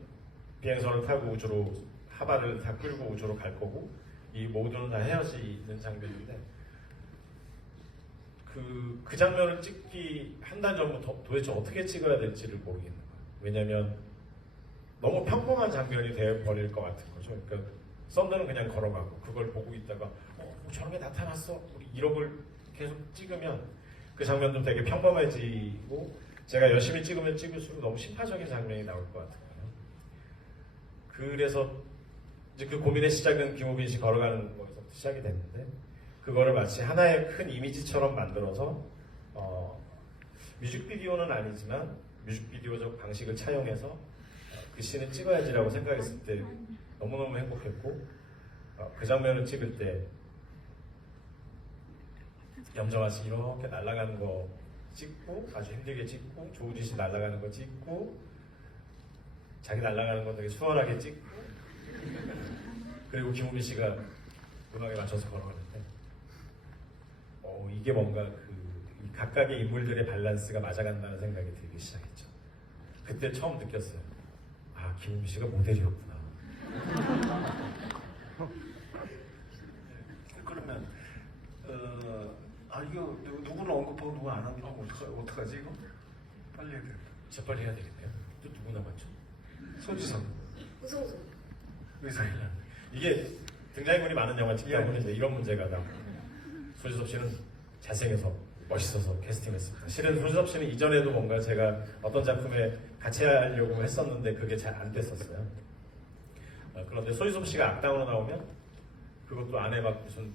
비행선을 타고 우주로 하바를 다 끌고 우주로 갈 거고 이 모두는 다 헤어지는 장면인데 그 장면을 찍기 한 달 전부터 도대체 어떻게 찍어야 될지를 모르겠는 거예요. 왜냐면 너무 평범한 장면이 되어버릴 것 같은 거죠. 그러니까 썬더는 그냥 걸어가고 그걸 보고 있다가 저런 게 나타났어. 우리 1억을 계속 찍으면 그 장면도 되게 평범해지고 제가 열심히 찍으면 찍을수록 너무 심파적인 장면이 나올 것 같은 거예요. 그래서 이제 그 고민의 시작은 김우빈 씨 걸어가는 거에서부터 시작이 됐는데 그거를 마치 하나의 큰 이미지처럼 만들어서 뮤직비디오는 아니지만 뮤직비디오적 방식을 차용해서 그 씬을 찍어야지라고 생각했을 때 너무너무 행복했고 그 장면을 찍을 때 염정아씨 이렇게 날아가는 거 찍고 아주 힘들게 찍고 조우지 씨 날아가는 거 찍고 자기 날아가는 거 되게 수월하게 찍고 그리고 김우빈 씨가 음악에 맞춰서 걸어가는데 이게 뭔가 이 각각의 인물들의 밸런스가 맞아간다는 생각이 들기 시작했죠. 그때 처음 느꼈어요. 아, 김우빈 씨가 모델이었구나. 그러면 이거 누구는 언급하고 누구 안 하면 어떡하지 이거? 빨리 해야 돼. 재빨리 해야 되겠네요. 또 누구 남았죠? 소지섭 우성수. 의사일란. 이게 등장인물이 많은 영화 찍다 보면 이제 이런 문제가 나고 소지섭 씨는 잘생겨서 멋있어서 캐스팅했습니다. 실은 소지섭 씨는 이전에도 뭔가 제가 어떤 작품에 같이 하려고 했었는데 그게 잘 안 됐었어요. 그런데 소지섭 씨가 악당으로 나오면 그것도 안에 막 무슨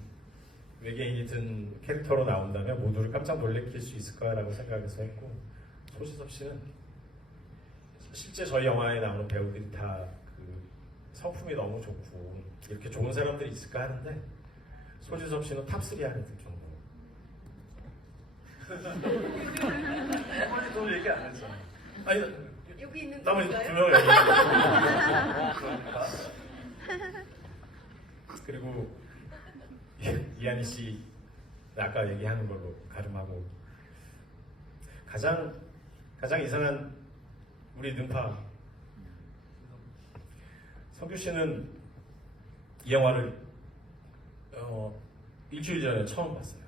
외계인이 든 캐릭터로 나온다면 모두를 깜짝 놀래킬 수 있을 거라고 생각해서 했고 소지섭 씨는 실제 저희 영화에 나오는 배우들이 다 그 성품이 너무 좋고 이렇게 좋은 사람들이 있을까 하는데 소지섭 씨는 탑3 안에 들 정도. 빨리 너 얘기 안 했잖아. 아니 여기 있는 나머지 분인가요? 2명을 얘기해. 그리고 이한희 씨 아까 얘기하는 걸로 가름하고 가장 이상한 우리 능파 성규 씨는 이 영화를 일주일 전에 처음 봤어요.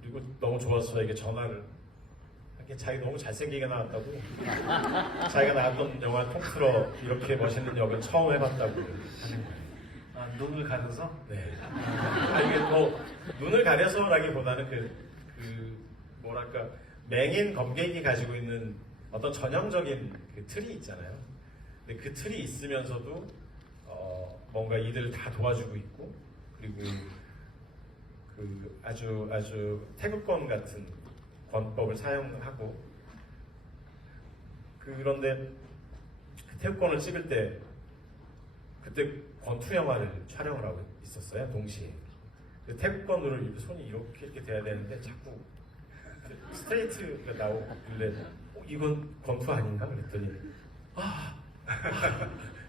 그리고 너무 좋아서 저에게 전화를 이렇게 자기 너무 잘생기게 나왔다고 자기가 나왔던 영화 통틀어 이렇게 멋있는 역은 처음 해봤다고 하는 거예요. 눈을 가려서? 네. 이게 눈을 가려서라기보다는 뭐랄까 맹인 검객이 가지고 있는 어떤 전형적인 그 틀이 있잖아요. 근데 그 틀이 있으면서도 뭔가 이들을 다 도와주고 있고 그리고 그 아주 태극권 같은 권법을 사용하고 그런데 그 태극권을 찍을 때 그때 권투 영화를 촬영을 하고 있었어요. 동시에 그 태극권으로 손이 이렇게 돼야 되는데 자꾸 스트레이트가 나오길래 이건 권투 아닌가 그랬더니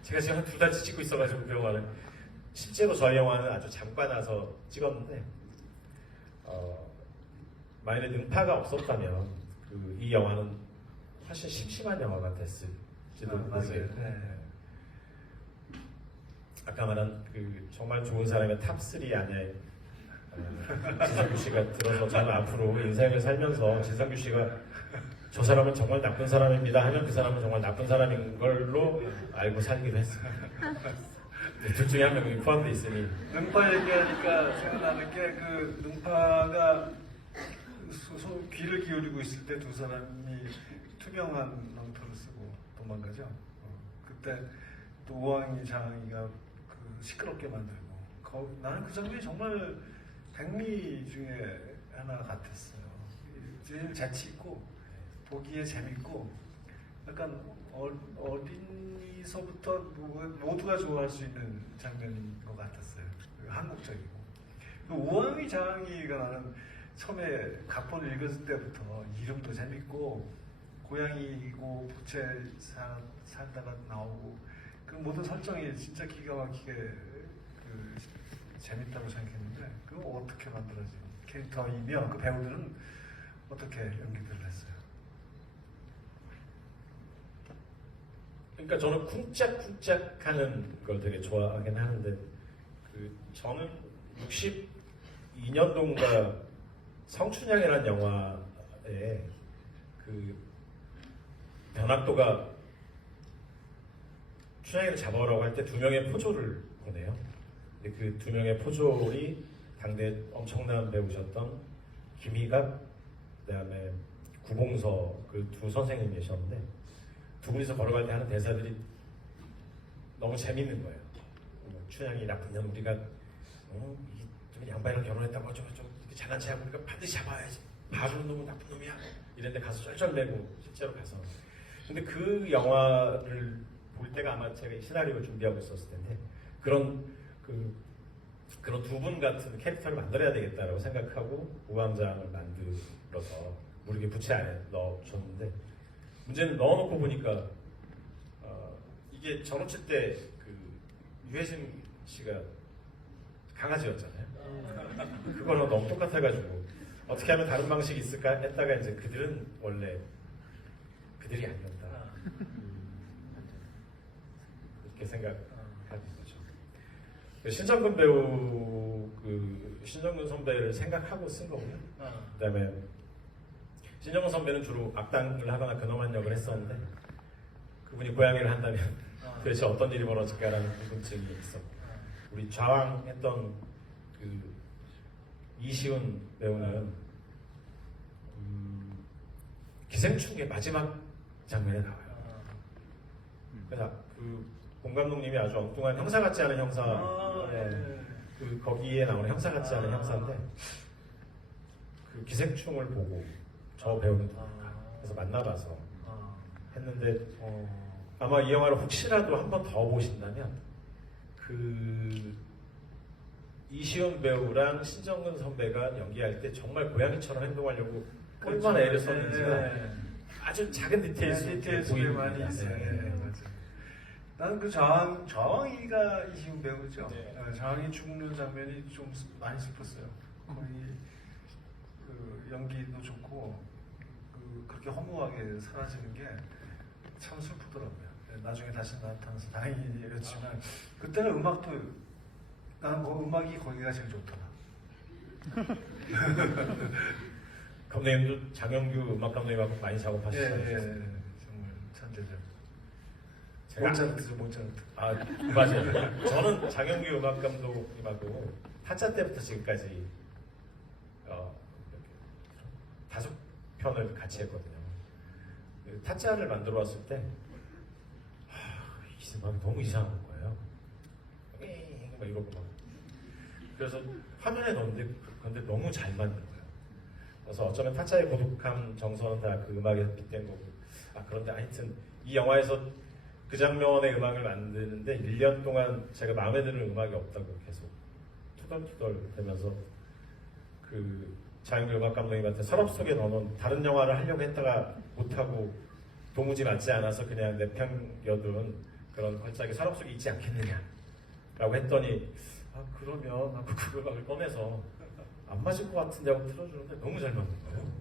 제가 지금 한 2달째 찍고 있어가지고 그 영화를 실제로 저희 영화는 아주 잠깐 와서 찍었는데 만약에 능파가 없었다면 이 영화는 훨씬 심심한 영화가 됐을지도 모르겠어요. 네. 아까 말한 그 정말 좋은 사람의 탑3 안에 진상규 씨가 들어서 저는 앞으로 인생을 살면서 진상규 씨가 저 사람은 정말 나쁜 사람입니다 하면 그 사람은 정말 나쁜 사람인 걸로 알고 살기로 했어요. 둘 중에 한 명이 포함되어 있으니 능파 얘기하니까 생각나는 게 그 능파가 귀를 기울이고 있을 때 두 사람이 투명한 망토를 쓰고 도망가죠. 그때 또 우왕이 장이가 그 시끄럽게 만들고 나는 그 장면이 정말 백미 중에 하나 같았어요. 제일 재치 있고 보기에 재밌고 약간 어린이서부터 모두가 좋아할 수 있는 장면인 것 같았어요. 한국적이고. 그 우왕이 장이가 나는 처음에 각본을 읽었을 때부터 이름도 재밌고 고양이고 부채 살다가 나오고 그 모든 설정이 진짜 기가 막히게 그 재밌다고 생각했는데 그거 어떻게 만들어진 캐릭터이며 그 배우들은 어떻게 연기를 했어요? 그러니까 저는 쿵짝쿵짝하는 걸 되게 좋아하긴 하는데 저는 62년도인가 성춘향이라는 영화에 그 변학도가 춘향이를 잡아오라고 할 때 두 명의 포조를 보내요. 근데 그 두 명의 포조이 당대 엄청난 배우셨던 김희갑, 그다음에 구봉서 그 두 선생님이 계셨는데 두 분이서 걸어갈 때 하는 대사들이 너무 재밌는 거예요. 춘향이 나쁜 년 우리가 이 양반이랑 결혼했다고 어쩌고저쩌고 이렇게 잘난 체하고 우리가 반드시 잡아야지. 바보는 놈은 나쁜 놈이야. 이랬는데 가서 쩔쩔매고 실제로 가서. 근데 그 영화를 볼 때가 아마 제가 시나리오를 준비하고 있었을 텐데 그런 두 분 같은 캐릭터를 만들어야 되겠다라고 생각하고 우왕장을 만들어서 모르게 부채 안에 넣어줬는데 문제는 넣어놓고 보니까 이게 전우치 때 그 유해진 씨가 강아지였잖아요. 그거랑 너무 똑같아가지고 어떻게 하면 다른 방식이 있을까 했다가 이제 그들은 원래 그들이 아니었다. 이렇게 생각하는 거죠. 신정근 배우 신정근 선배를 생각하고 쓴 거고요. 그다음에 신정근 선배는 주로 악당을 하거나 근엄한 역을 했었는데 그분이 고양이를 한다면 도대체 어떤 일이 벌어질까라는 궁금증이 있었고 우리 좌왕 했던 그 이시훈 배우는 기생충의 마지막 장면에 나와요. 그래서 그 본 감독님이 아주 엉뚱한 형사 같지 않은 형사, 그 거기에 나오는 형사 같지 않은 형사인데 그 기생충을 보고 저 배우는 누굴까 그래서 만나봐서 했는데 아마 이 영화를 혹시라도 한 번 더 보신다면 그 이시훈 배우랑 신정근 선배가 연기할 때 정말 고양이처럼 행동하려고 얼마나 애를 썼는지가 아주 작은 디테일 속에 많이 있어요. 나는 그 좌왕이가 이시훈 배우죠. 좌왕이 죽는 장면이 좀 많이 슬펐어요. 거의 그 연기도 좋고 그렇게 허무하게 사라지는 게 참 슬프더라고요. 나중에 다시 나타나서 다행이었지만 그때는 음악도 나는 그 음악이 거기가 제일 좋더라. 감독님도 장영규 음악 감독님하고 많이 작업하셨어요. 정말 천재죠. 모차르트. 아 맞아요. 저는 장영규 음악 감독님하고 타짜 때부터 지금까지 5편을 같이 했거든요. 타짜를 만들어 왔을 때 이 음악이 너무 이상한 거예요. 막 이러고 막. 그래서 화면에 넣었는데 근데 너무 잘 만든 거예요. 그래서 어쩌면 타짜의 고독함 정서는 다 그 음악에서 빗댄 거고. 그런데 하여튼 이 영화에서 그 장면의 음악을 만드는데 1년 동안 제가 마음에 드는 음악이 없다고 계속 투덜투덜 되면서 그 장영규 음악 감독님한테 서랍 속에 넣어놓은 다른 영화를 하려고 했다가 못하고 도무지 맞지 않아서 그냥 내팽겨둔 그런 걸작이 서랍 속에 있지 않겠느냐라고 했더니 그러면 하고 그 음악을 꺼내서 안 맞을 것 같은데 하고 틀어주는데 너무 잘 맞는 거예요.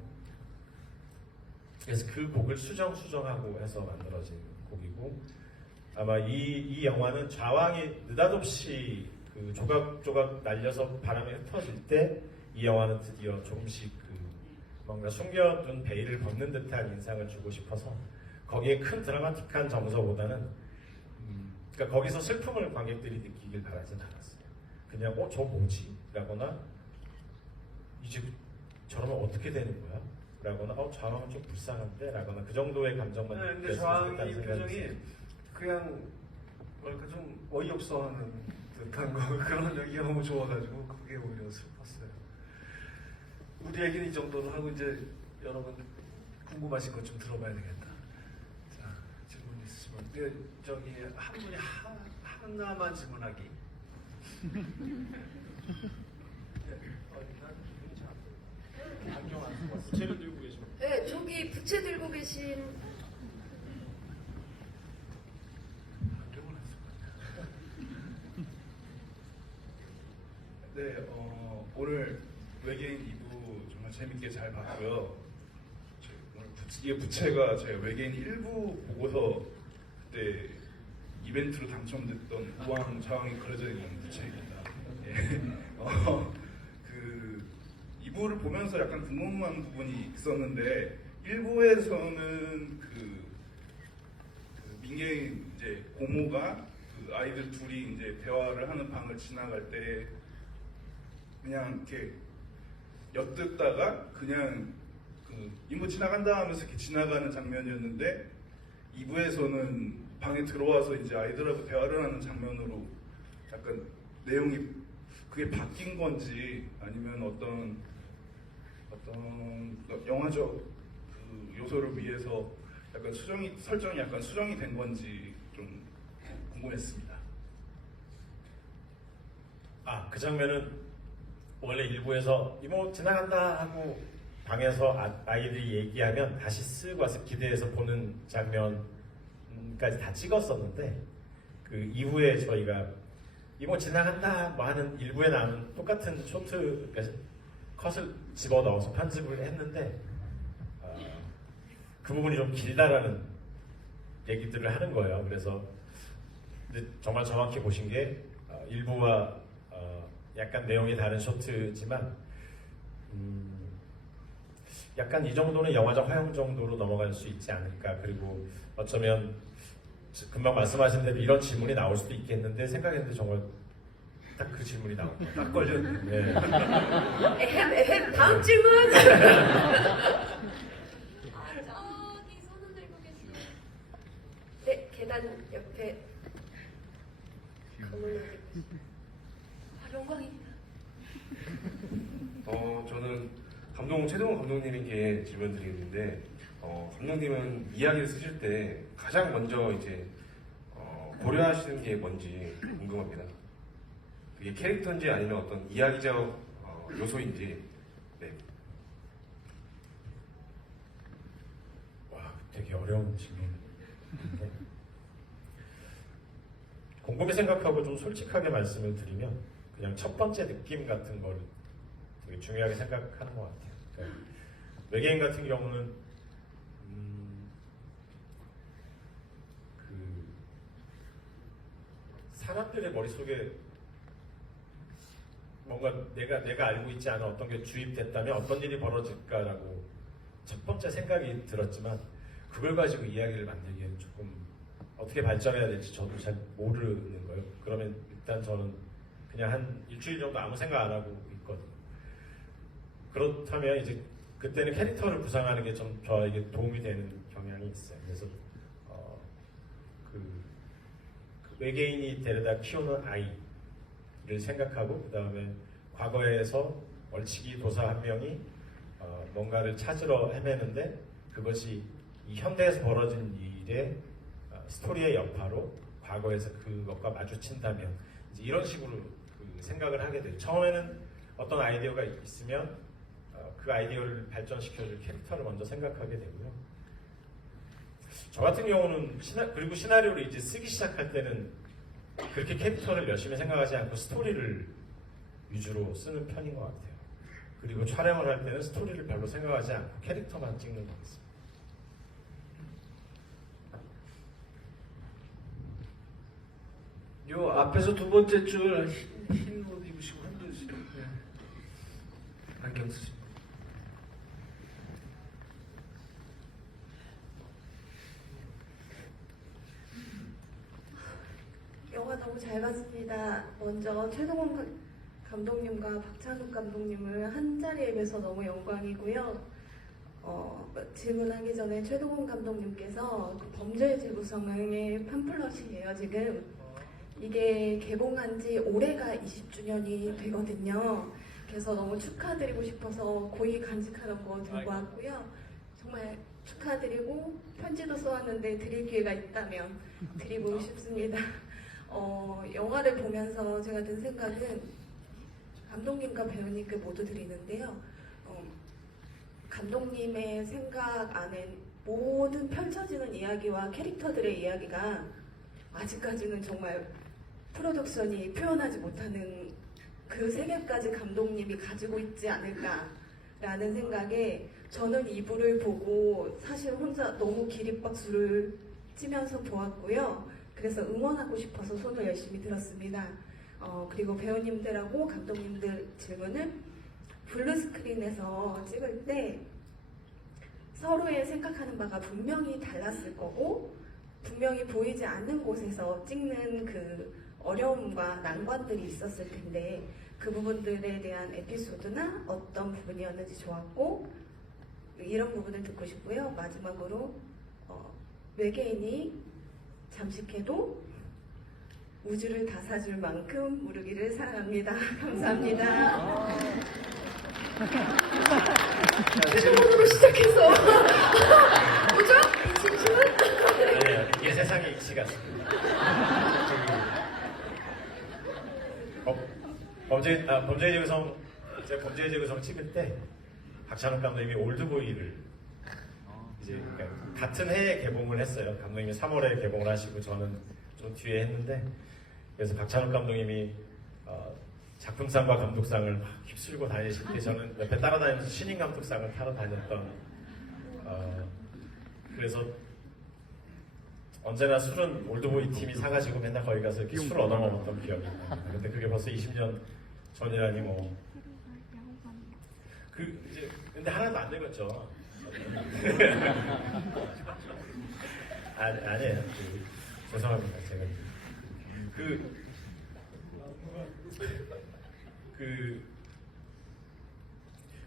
그래서 그 곡을 수정하고 해서 만들어진 곡이고 아마 이 영화는 좌왕이 느닷없이 그 조각조각 날려서 바람에 흩어질 때 이 영화는 드디어 조금씩 그 뭔가 숨겨둔 베일을 벗는 듯한 인상을 주고 싶어서 거기에 큰 드라마틱한 정서보다는 그러니까 거기서 슬픔을 관객들이 느끼길 바라진 않았어요. 그냥 저 뭐지? 라거나 이제 저러면 어떻게 되는 거야? 라거나 저러면 좀 불쌍한데? 라거나 그 정도의 감정만 네, 근데 느꼈으면 좋겠다는 저항이 생각이 표정이 들어요. 그냥 뭐랄까 좀 어이없어하는 듯한 거 그런 얘기가 너무 좋아가지고 그게 오히려 슬펐어요. 우리 얘기는 이 정도로 하고 이제 여러분 궁금하신 것 좀 들어봐야 되겠다. 자, 질문 있으시면 저기 한 분이 하나만 질문하기. 안경 안 쓰고 왔어. 부채를 들고 계시면 네, 저기 부채 들고 계신 안경을 안 쓰고 왔네. 네, 오늘 외계인 2부 정말 재밌게 잘 봤고요. 오늘 이게 부채가 제가 외계인 1부 보고서 그때 이벤트로 당첨됐던 우왕 좌왕이 그려져 있는 부채입니다. 예. 그 2부를 보면서 약간 궁금한 부분이 있었는데 1부에서는 그 민계인 이제 고모가 그 아이들 둘이 이제 대화를 하는 방을 지나갈 때 그냥 이렇게 엿듣다가 그냥 그 이모 지나간다 하면서 이렇게 지나가는 장면이었는데 2부에서는 방에 들어와서 이제 아이들하고 대화를 하는 장면으로 약간 내용이 그게 바뀐 건지 아니면 어떤 영화적 그 요소를 위해서 약간 설정이 약간 수정이 된 건지 좀 궁금했습니다. 그 장면은 원래 일부에서 이모 지나간다 하고 방에서 아이들이 얘기하면 다시 쓱 와서 기대해서 보는 장면까지 다 찍었었는데 그 이후에 저희가 이모 지나간다 뭐 하는 일부에 나오는 똑같은 쇼트 컷을 집어 넣어서 편집을 했는데 그 부분이 좀 길다라는 얘기들을 하는 거예요. 그래서 근데 정말 정확히 보신 게 일부와 약간 내용이 다른 쇼트지만 약간 이 정도는 영화적 허용 정도로 넘어갈 수 있지 않을까. 그리고 어쩌면 금방 말씀하신 대로 이런 질문이 나올 수도 있겠는데 생각했는데 정말 딱 그 질문이 나옵니다. 딱 걸렸네. 에헴 다음 질문. 저기 손을 들고 계신 네 계단 옆에 검은 옷 입으신 영광입니다. 저는 최동원 감독님께 질문 드리겠는데, 감독님은 이야기를 쓰실 때 가장 먼저 이제 고려하시는 게 뭔지 궁금합니다. 그게 캐릭터인지 아니면 어떤 이야기적 요소인지. 네. 와, 되게 어려운 질문인데 곰곰이 생각하고 좀 솔직하게 말씀을 드리면 그냥 첫 번째 느낌 같은 걸 되게 중요하게 생각하는 것 같아요. 그러니까 외계인 같은 경우는 그 사람들의 머릿속에 뭔가 내가 알고 있지 않은 어떤 게 주입됐다면 어떤 일이 벌어질까라고 첫 번째 생각이 들었지만 그걸 가지고 이야기를 만들기에는 조금 어떻게 발전해야 될지 저도 잘 모르는 거예요. 그러면 일단 저는 그냥 한 일주일 정도 아무 생각 안 하고 있거든요. 그렇다면 이제 그때는 캐릭터를 구상하는 게 좀 저에게 도움이 되는 경향이 있어요. 그래서 그 외계인이 데려다 키우는 아이를 생각하고 그 다음에 과거에서 월치기 도사 한 명이 뭔가를 찾으러 헤매는데 그것이 이 현대에서 벌어진 일의 스토리의 여파로 과거에서 그것과 마주친다면 이제 이런 식으로 그 생각을 하게 돼요. 처음에는 어떤 아이디어가 있으면 그 아이디어를 발전시켜줄 캐릭터를 먼저 생각하게 되고요. 저 같은 경우는 그리고 시나리오를 이제 쓰기 시작할 때는 그렇게 캐릭터를 열심히 생각하지 않고 스토리를 위주로 쓰는 편인 것 같아요. 그리고 촬영을 할 때는 스토리를 별로 생각하지 않고 캐릭터만 찍는 것 같습니다. 요 앞에서 두 번째 줄 흰 옷 입으시고 흔드시죠. 네. 안경 쓰시고. 잘 봤습니다. 먼저 최동원 감독님과 박찬욱 감독님을 한 자리에 뵈서 너무 영광이고요. 질문하기 전에 최동원 감독님께서 그 범죄의 재구성의 팜플렛이에요. 지금 이게 개봉한 지 올해가 20주년이 되거든요. 그래서 너무 축하드리고 싶어서 고이 간직하는 거 들고 왔고요. 정말 축하드리고 편지도 써왔는데 드릴 기회가 있다면 드리고 싶습니다. 영화를 보면서 제가 든 생각은 감독님과 배우님께 모두 드리는데요. 감독님의 생각 안에 모든 펼쳐지는 이야기와 캐릭터들의 이야기가 아직까지는 정말 프로덕션이 표현하지 못하는 그 세계까지 감독님이 가지고 있지 않을까라는 생각에 저는 이부를 보고 사실 혼자 너무 기립박수를 치면서 보았고요. 그래서 응원하고 싶어서 손을 열심히 들었습니다. 그리고 배우님들하고 감독님들 질문은 블루스크린에서 찍을 때 서로의 생각하는 바가 분명히 달랐을 거고 분명히 보이지 않는 곳에서 찍는 그 어려움과 난관들이 있었을 텐데 그 부분들에 대한 에피소드나 어떤 부분이었는지 좋았고 이런 부분을 듣고 싶고요. 마지막으로 외계인이 잠식해도 우주를 다 사줄 만큼 무르기를 사랑합니다. 감사합니다. 질문으로 시작해서 뭐죠? 이 진심은? 아니에요. 이게 세상의 이치 같습니다. 범죄의 재구성, 제가 범죄의 재구성 찍을 때 박찬욱 감독님이 올드보이를 이제 그러니까 같은 해에 개봉을 했어요. 감독님이 3월에 개봉을 하시고 저는 좀 뒤에 했는데 그래서 박찬욱 감독님이 작품상과 감독상을 막 휩쓸고 다니실 때 저는 옆에 따라다니면서 신인 감독상을 타러 다녔던 그래서 언제나 술은 올드보이 팀이 사가지고 맨날 거기 가서 이렇게 술을 얻어먹었던 기억이 납니다. 근데 그게 벌써 20년 전이라니 뭐 이제 근데 하나도 안 되겠죠. 아니에요. 죄송합니다. 제가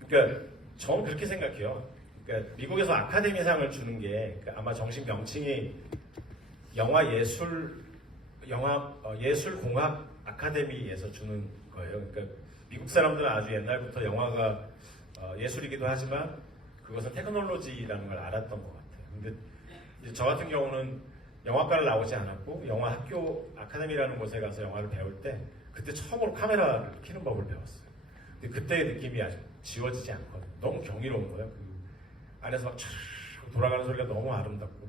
그러니까 저는 그렇게 생각해요. 그러니까 미국에서 아카데미상을 주는 게 아마 정식 명칭이 예술공학 아카데미에서 주는 거예요. 그러니까 미국 사람들은 아주 옛날부터 영화가 예술이기도 하지만 그것은 테크놀로지라는 걸 알았던 것 같아요. 근데 이제 저 같은 경우는 영화과를 나오지 않았고 영화 학교 아카데미라는 곳에 가서 영화를 배울 때 그때 처음으로 카메라를 켜는 법을 배웠어요. 근데 그때의 느낌이 아직 지워지지 않거든요. 너무 경이로운 거예요. 그 안에서 막 촤 돌아가는 소리가 너무 아름답고.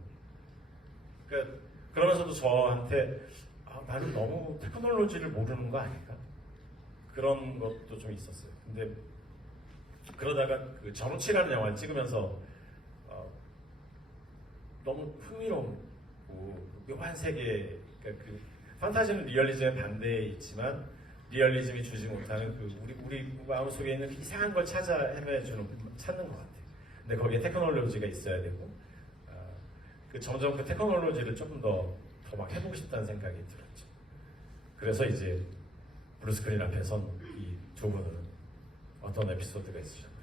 그러니까 그러면서도 저한테 나는 너무 테크놀로지를 모르는 거 아닐까? 그런 것도 좀 있었어요. 근데 그러다가 그 전우치라는 영화를 찍으면서 너무 흥미롭고 묘한 세계, 그러니까 그 판타지는 리얼리즘의 반대에 있지만 리얼리즘이 주지 못하는 그 우리 마음속에 있는 이상한 걸 찾는 것 같아요. 근데 거기에 테크놀로지가 있어야 되고 점점 그 테크놀로지를 조금 더 막 해보고 싶다는 생각이 들었죠. 그래서 이제 블루스크린 앞에 선 이 두 분은 어떤 에피소드가 있으셨나요?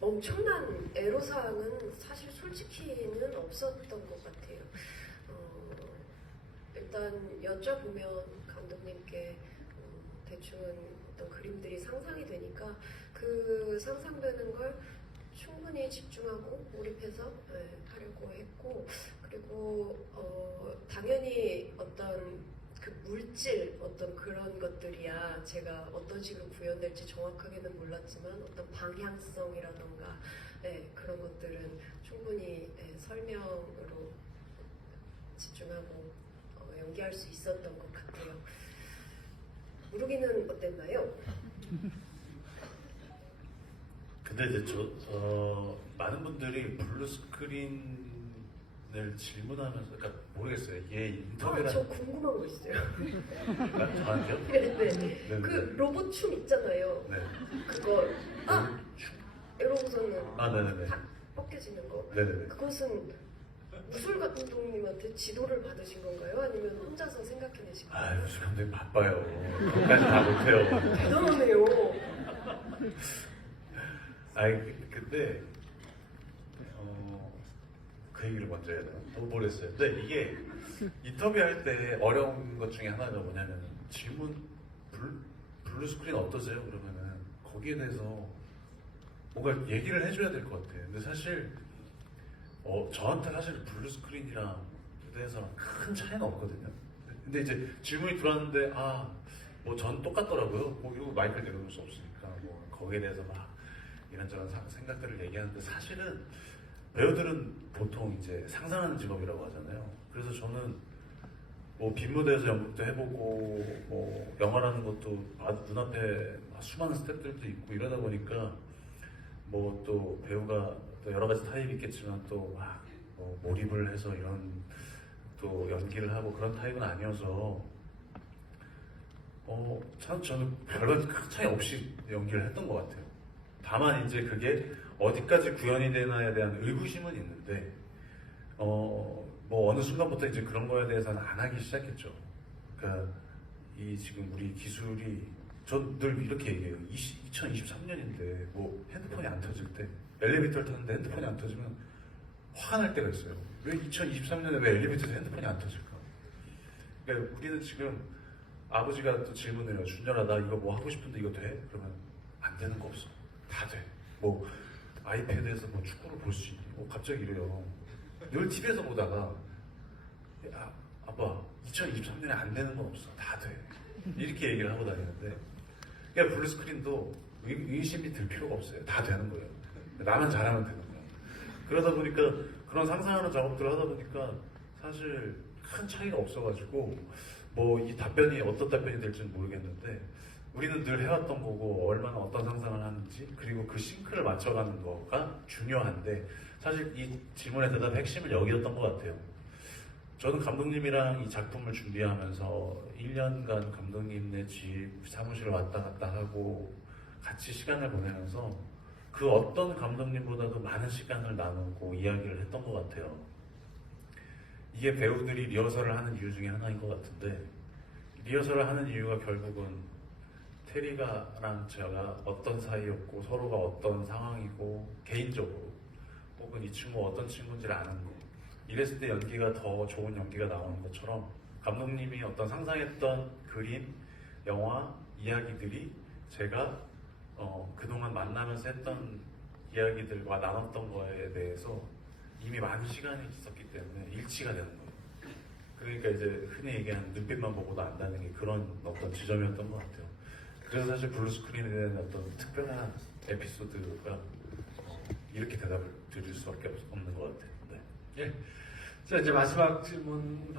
엄청난 애로사항은 사실 솔직히는 없었던 것 같아요. 일단 여쭤보면 감독님께 대충은 어떤 그림들이 상상이 되니까 그 상상되는 걸 충분히 집중하고 몰입해서 하려고 했고, 그리고 당연히 어떤 그 물질 어떤 그런 것들이야 제가 어떤 식으로 구현될지 정확하게는 몰랐지만 어떤 방향성이라던가 그런 것들은 충분히 설명으로 집중하고 연기할 수 있었던 것 같아요. 무르기는 어땠나요? 근데 이제 많은 분들이 블루스크린을 질문하면서, 그러니까 모르겠어요. 얘 인터뷰를 저 궁금한 거 있어요. 저한테요? 네. 그 로봇 춤 있잖아요. 네. 그거 이러고서는 네네네. 벗겨지는 거. 네네네. 그것은 무술 감독님한테 지도를 받으신 건가요? 아니면 혼자서 생각해내신 건가요? 아, 무술 감독님 바빠요. 그것까지 다 못해요. 대단하네요. 아이, 근데, 그 얘기를 먼저 해야 되나? 너무 모르겠어요. 근데 이게 인터뷰할 때 어려운 것 중에 하나가 뭐냐면 질문, 블루 스크린 어떠세요? 그러면은 거기에 대해서 뭔가 얘기를 해줘야 될 것 같아요. 근데 사실, 저한테 사실 블루 스크린이랑 무대에서랑 큰 차이는 없거든요. 근데 이제 질문이 들어왔는데, 뭐 전 똑같더라고요. 뭐 이러고 마이크를 내려놓을 수 없으니까. 뭐 거기에 대해서 막 이런저런 생각들을 얘기하는데 사실은 배우들은 보통 이제 상상하는 직업이라고 하잖아요. 그래서 저는 뭐 빈무대에서 연극도 해보고 뭐 영화라는 것도 눈앞에 수많은 스태프들도 있고 이러다 보니까 뭐 또 배우가 또 여러 가지 타입이 있겠지만 또 막 몰입을 해서 이런 또 연기를 하고 그런 타입은 아니어서 참 저는 별반 큰 차이 없이 연기를 했던 것 같아요. 다만 이제 그게 어디까지 구현이 되나에 대한 의구심은 있는데 뭐 어느 순간부터 이제 그런 거에 대해서는 안 하기 시작했죠. 그러니까 이 지금 우리 기술이 전 늘 이렇게 얘기해요. 2023년인데 뭐 핸드폰이 안 터질 때 엘리베이터를 탔는데 핸드폰이 안 터지면 화가 날 때가 있어요. 왜 2023년에 왜 엘리베이터에서 핸드폰이 안 터질까? 그러니까 우리는 지금 아버지가 또 질문을 해요. 준열아 나 이거 뭐 하고 싶은데 이거 돼? 그러면 안 되는 거 없어. 다 돼. 뭐 아이패드에서 뭐 축구를 볼 수 있니? 갑자기 이래요. 늘 TV에서 보다가 아빠 2023년에 안 되는 건 없어. 다 돼. 이렇게 얘기를 하고 다니는데 그러니까 블루스크린도 의심이 들 필요가 없어요. 다 되는 거예요. 나만 잘하면 되는 거예요. 그러다 보니까 그런 상상하는 작업들을 하다 보니까 사실 큰 차이가 없어가지고 뭐 이 답변이 어떤 답변이 될지는 모르겠는데 우리는 늘 해왔던 거고 얼마나 어떤 상상을 하는지 그리고 그 싱크를 맞춰가는 거가 중요한데 사실 이 질문의 대답의 핵심은 여기였던 것 같아요. 저는 감독님이랑 이 작품을 준비하면서 1년간 감독님네 집 사무실을 왔다 갔다 하고 같이 시간을 보내면서 그 어떤 감독님보다도 많은 시간을 나누고 이야기를 했던 것 같아요. 이게 배우들이 리허설을 하는 이유 중에 하나인 것 같은데 리허설을 하는 이유가 결국은 테리가랑 제가 어떤 사이였고 서로가 어떤 상황이고 개인적으로 혹은 이 친구가 어떤 친구인지를 아는 거 이랬을 때 연기가 더 좋은 연기가 나오는 것처럼 감독님이 어떤 상상했던 그림, 영화, 이야기들이 제가 그동안 만나면서 했던 이야기들과 나눴던 거에 대해서 이미 많은 시간이 있었기 때문에 일치가 되는 거예요. 그러니까 이제 흔히 얘기하는 눈빛만 보고도 안다는 게 그런 어떤 지점이었던 것 같아요. 그래서 사실 블루스크린에 대한 어떤 특별한 에피소드가 이렇게 대답을 드릴 수밖에 없는 것 같아요. 네. 예. 자, 이제 마지막 질문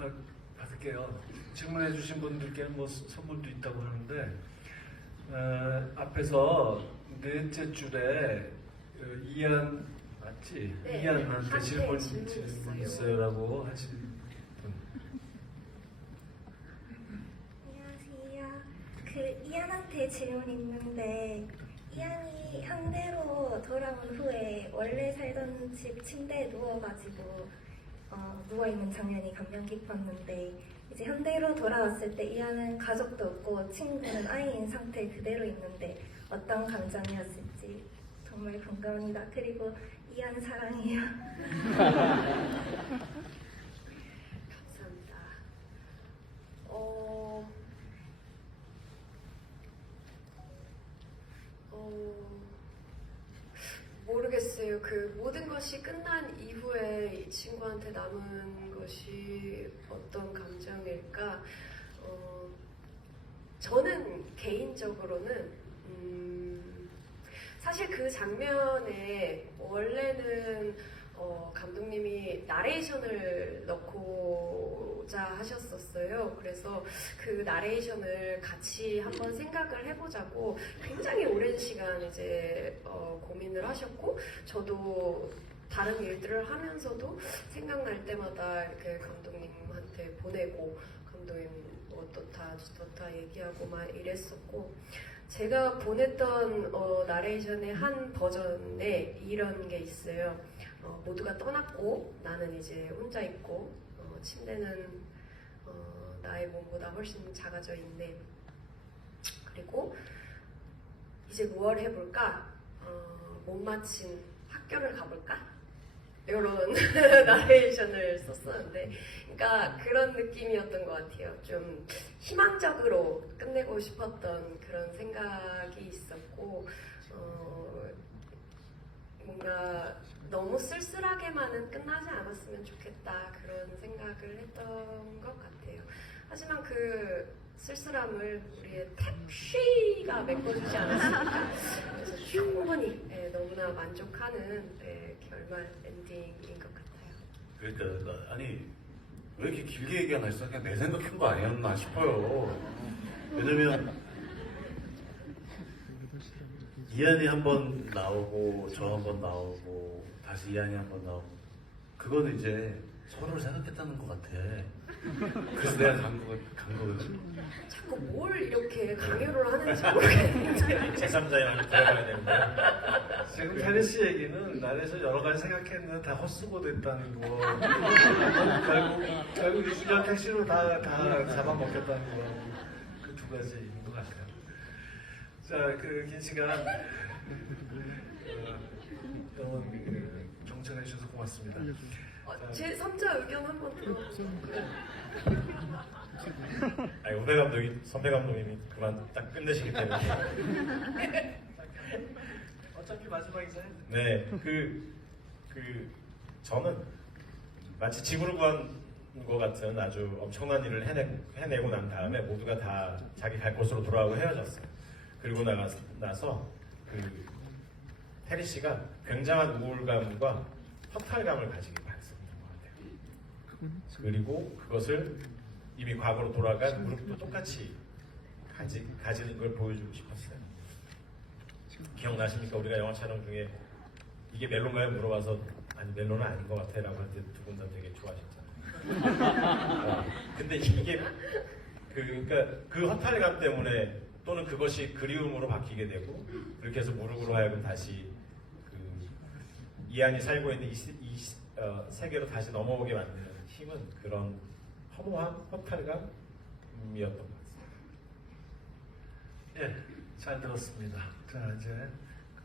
받을게요. 질문해주신 분들께는 뭐 선물도 있다고 하는데, 앞에서 넷째 줄에 이한, 맞지? 네, 이한한테 질문 있어요. 있어요라고 하신 분. 안녕하세요. 이안한테 질문 있는데 이안이 현대로 돌아온 후에 원래 살던 집 침대에 누워가지고 누워있는 장면이 감명 깊었는데 이제 현대로 돌아왔을 때 이안은 가족도 없고 친구는 아이인 상태 그대로 있는데 어떤 감정이었을지 정말 궁금합니다. 그리고 이안 사랑해요. 감사합니다. 모르겠어요. 그 모든 것이 끝난 이후에 이 친구한테 남은 것이 어떤 감정일까? 저는 개인적으로는 사실 그 장면에 원래는 감독님이 나레이션을 넣고자 하셨었어요. 그래서 그 나레이션을 같이 한번 생각을 해보자고 굉장히 오랜 시간 이제 고민을 하셨고 저도 다른 일들을 하면서도 생각날 때마다 이렇게 감독님한테 보내고 감독님 어떻다 저렇다 얘기하고 막 이랬었고 제가 보냈던 나레이션의 한 버전에 이런 게 있어요. 모두가 떠났고 나는 이제 혼자 있고 침대는 나의 몸보다 훨씬 작아져 있네. 그리고 이제 무엇을 해볼까? 못 마친 학교를 가볼까? 이런 나레이션을 썼었는데, 그러니까 그런 느낌이었던 것 같아요. 좀 희망적으로 끝내고 싶었던 그런 생각이 있었고, 뭔가 너무 쓸쓸하게만은 끝나지 않았으면 좋겠다 그런 생각을 했던 것 같아요. 하지만 그 쓸쓸함을 우리의 택시가 메꿔주지 않았습니까? 그래서 충분히 너무나 만족하는 결말 엔딩인 것 같아요. 그러니까 아니 왜 이렇게 길게 얘기하나 했어? 그냥 내 생각한 거 아니었나 싶어요. 왜냐면 이한이 한 번 나오고 저 한 번 나오고 다시 이한이 한 번 나오고 그거는 이제 서로를 생각했다는 것 같아. 그래서 내가 간 거거든. 자꾸 뭘 이렇게 강요를 하는지 모르겠는데. 제3자의 안에 들어가야 되는데. 지금 테리 씨 얘기는 나에서 여러 가지 생각했는데 다 헛수고 됐다는 거. 결국 유준열 택시로 다 잡아먹겠다는 거. 그 두 가지인 것 같아요. 자, 그 긴 시간 여러분 경청해 주셔서 고맙습니다. 제 3자 의견 한번 들어보세요. 아니 후배 감독이 선배 감독님이 그만 딱 끝내시기 때문에. 어차피 마지막이잖아요. 네, 저는 마치 지구를 구한 것 같은 아주 엄청난 일을 해내고 난 다음에 모두가 다 자기 갈 곳으로 돌아가고 헤어졌어요. 그리고 나서 테리 씨가 굉장한 우울감과 허탈감을 가지게 했었던 것 같아요. 그리고 그것을 이미 과거로 돌아간 무릎도 똑같이 가지는 걸 보여주고 싶었어요. 기억나십니까? 우리가 영화 촬영 중에 이게 멜론가요? 물어봐서 아니 멜론은 아닌 것 같아 라고 할 때 두 분 다 되게 좋아하셨잖아요. 근데 이게 그러니까 그 허탈감 때문에 또는 그것이 그리움으로 바뀌게 되고 그렇게 해서 무릎으로 하여금 다시 이한이 살고 있는 이 세계로 다시 넘어오게 만드는 힘은 그런 허무함, 허탈감이었던 것 같습니다. 예, 잘 들었습니다. 자, 이제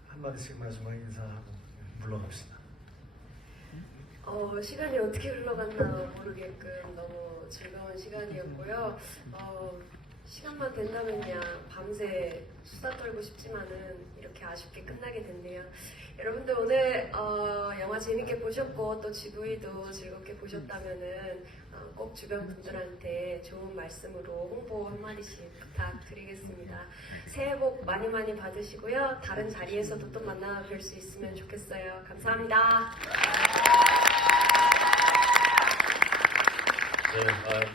한마디씩 마지막 인사하고 물러갑시다. 시간이 어떻게 흘러갔나 모르게끔 너무 즐거운 시간이었고요. 시간만 된다면 그냥 밤새 수다 떨고 싶지만은 이렇게 아쉽게 끝나게 됐네요. 여러분들 오늘 영화 재밌게 보셨고 또 GV도 즐겁게 보셨다면은 꼭 주변 분들한테 좋은 말씀으로 홍보 한마디씩 부탁드리겠습니다. 새해 복 많이 많이 받으시고요. 다른 자리에서도 또 만나 뵐 수 있으면 좋겠어요. 감사합니다. 네,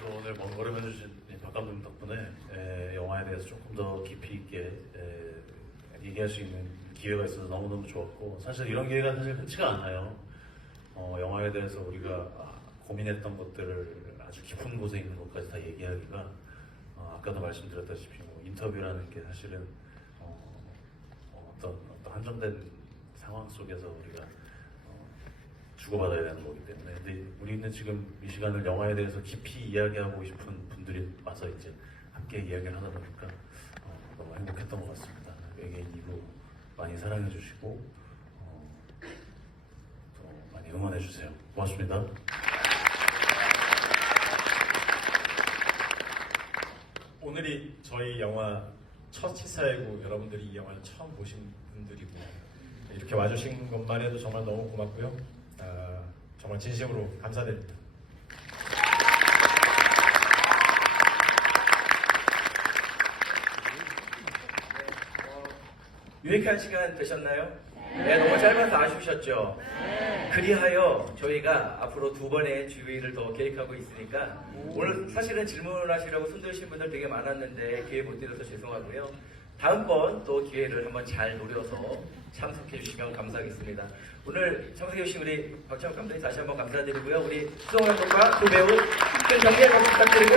또 오늘 먼 걸음 해주신 박 감독님 덕분에 영화에 대해서 조금 더 깊이 있게 얘기할 수 있는 기회가 있어서 너무너무 좋았고 사실 이런 기회가 사실 흔치가 않아요. 영화에 대해서 우리가 고민했던 것들을 아주 깊은 곳에 있는 것까지 다 얘기하기가 아까도 말씀드렸다시피 인터뷰라는 게 사실은 어떤 한정된 상황 속에서 우리가 주고받아야 되는 거기 때문에 근데 우리는 지금 이 시간을 영화에 대해서 깊이 이야기하고 싶은 분들이 와서 이제 함께 이야기를 하다 보니까 너무 행복했던 것 같습니다. 외계인 2부 많이 사랑해 주시고 또 많이 응원해 주세요. 고맙습니다. 오늘이 저희 영화 첫 시사회고 여러분들이 이 영화를 처음 보신 분들이고 이렇게 와주신 것만 해도 정말 너무 고맙고요. 정말 진심으로 감사드립니다. 유익한 시간 되셨나요? 네, 너무 짧아서 아쉬우셨죠? 그리하여 저희가 앞으로 2번의 주의를 더 계획하고 있으니까 오늘 사실은 질문하시려고 손드신 분들 되게 많았는데 기회 못 드려서 죄송하고요. 다음번 또 기회를 한번 잘 노려서 참석해 주시면 감사하겠습니다. 오늘 참석해 주신 우리 박찬욱 감독님 다시 한번 감사드리고요. 우리 수동 감독과 두 배우 큰 정리의 박수 부탁드리고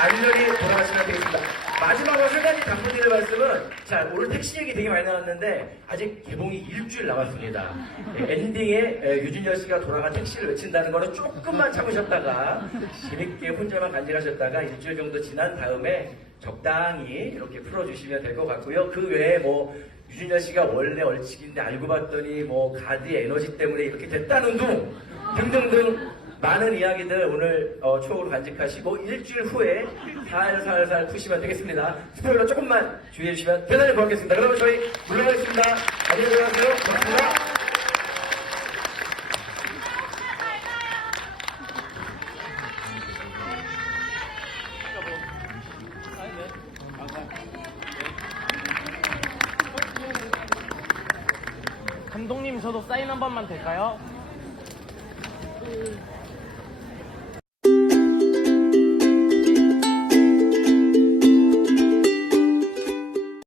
안전히 돌아가시면 되겠습니다. 마지막으로 한 가지 당부드릴 말씀은, 자, 오늘 택시 얘기 되게 많이 나왔는데, 아직 개봉이 일주일 남았습니다. 엔딩에 유준열 씨가 돌아간 택시를 외친다는 거는 조금만 참으셨다가, 재밌게 혼자만 간직하셨다가, 일주일 정도 지난 다음에 적당히 이렇게 풀어주시면 될 것 같고요. 그 외에 뭐, 유준열 씨가 원래 얼치기인데 알고 봤더니 뭐, 가드의 에너지 때문에 이렇게 됐다는 둥, 등등등, 많은 이야기들 오늘 추억으로 간직하시고 일주일 후에 살살살 푸시면 되겠습니다. 스포일러 조금만 주의해 주시면 대단히 고맙겠습니다. 그러면 저희 물러가겠습니다. 안녕히 들어가세요. 고맙습니다. 감독님 저도 사인 한 번만 될까요?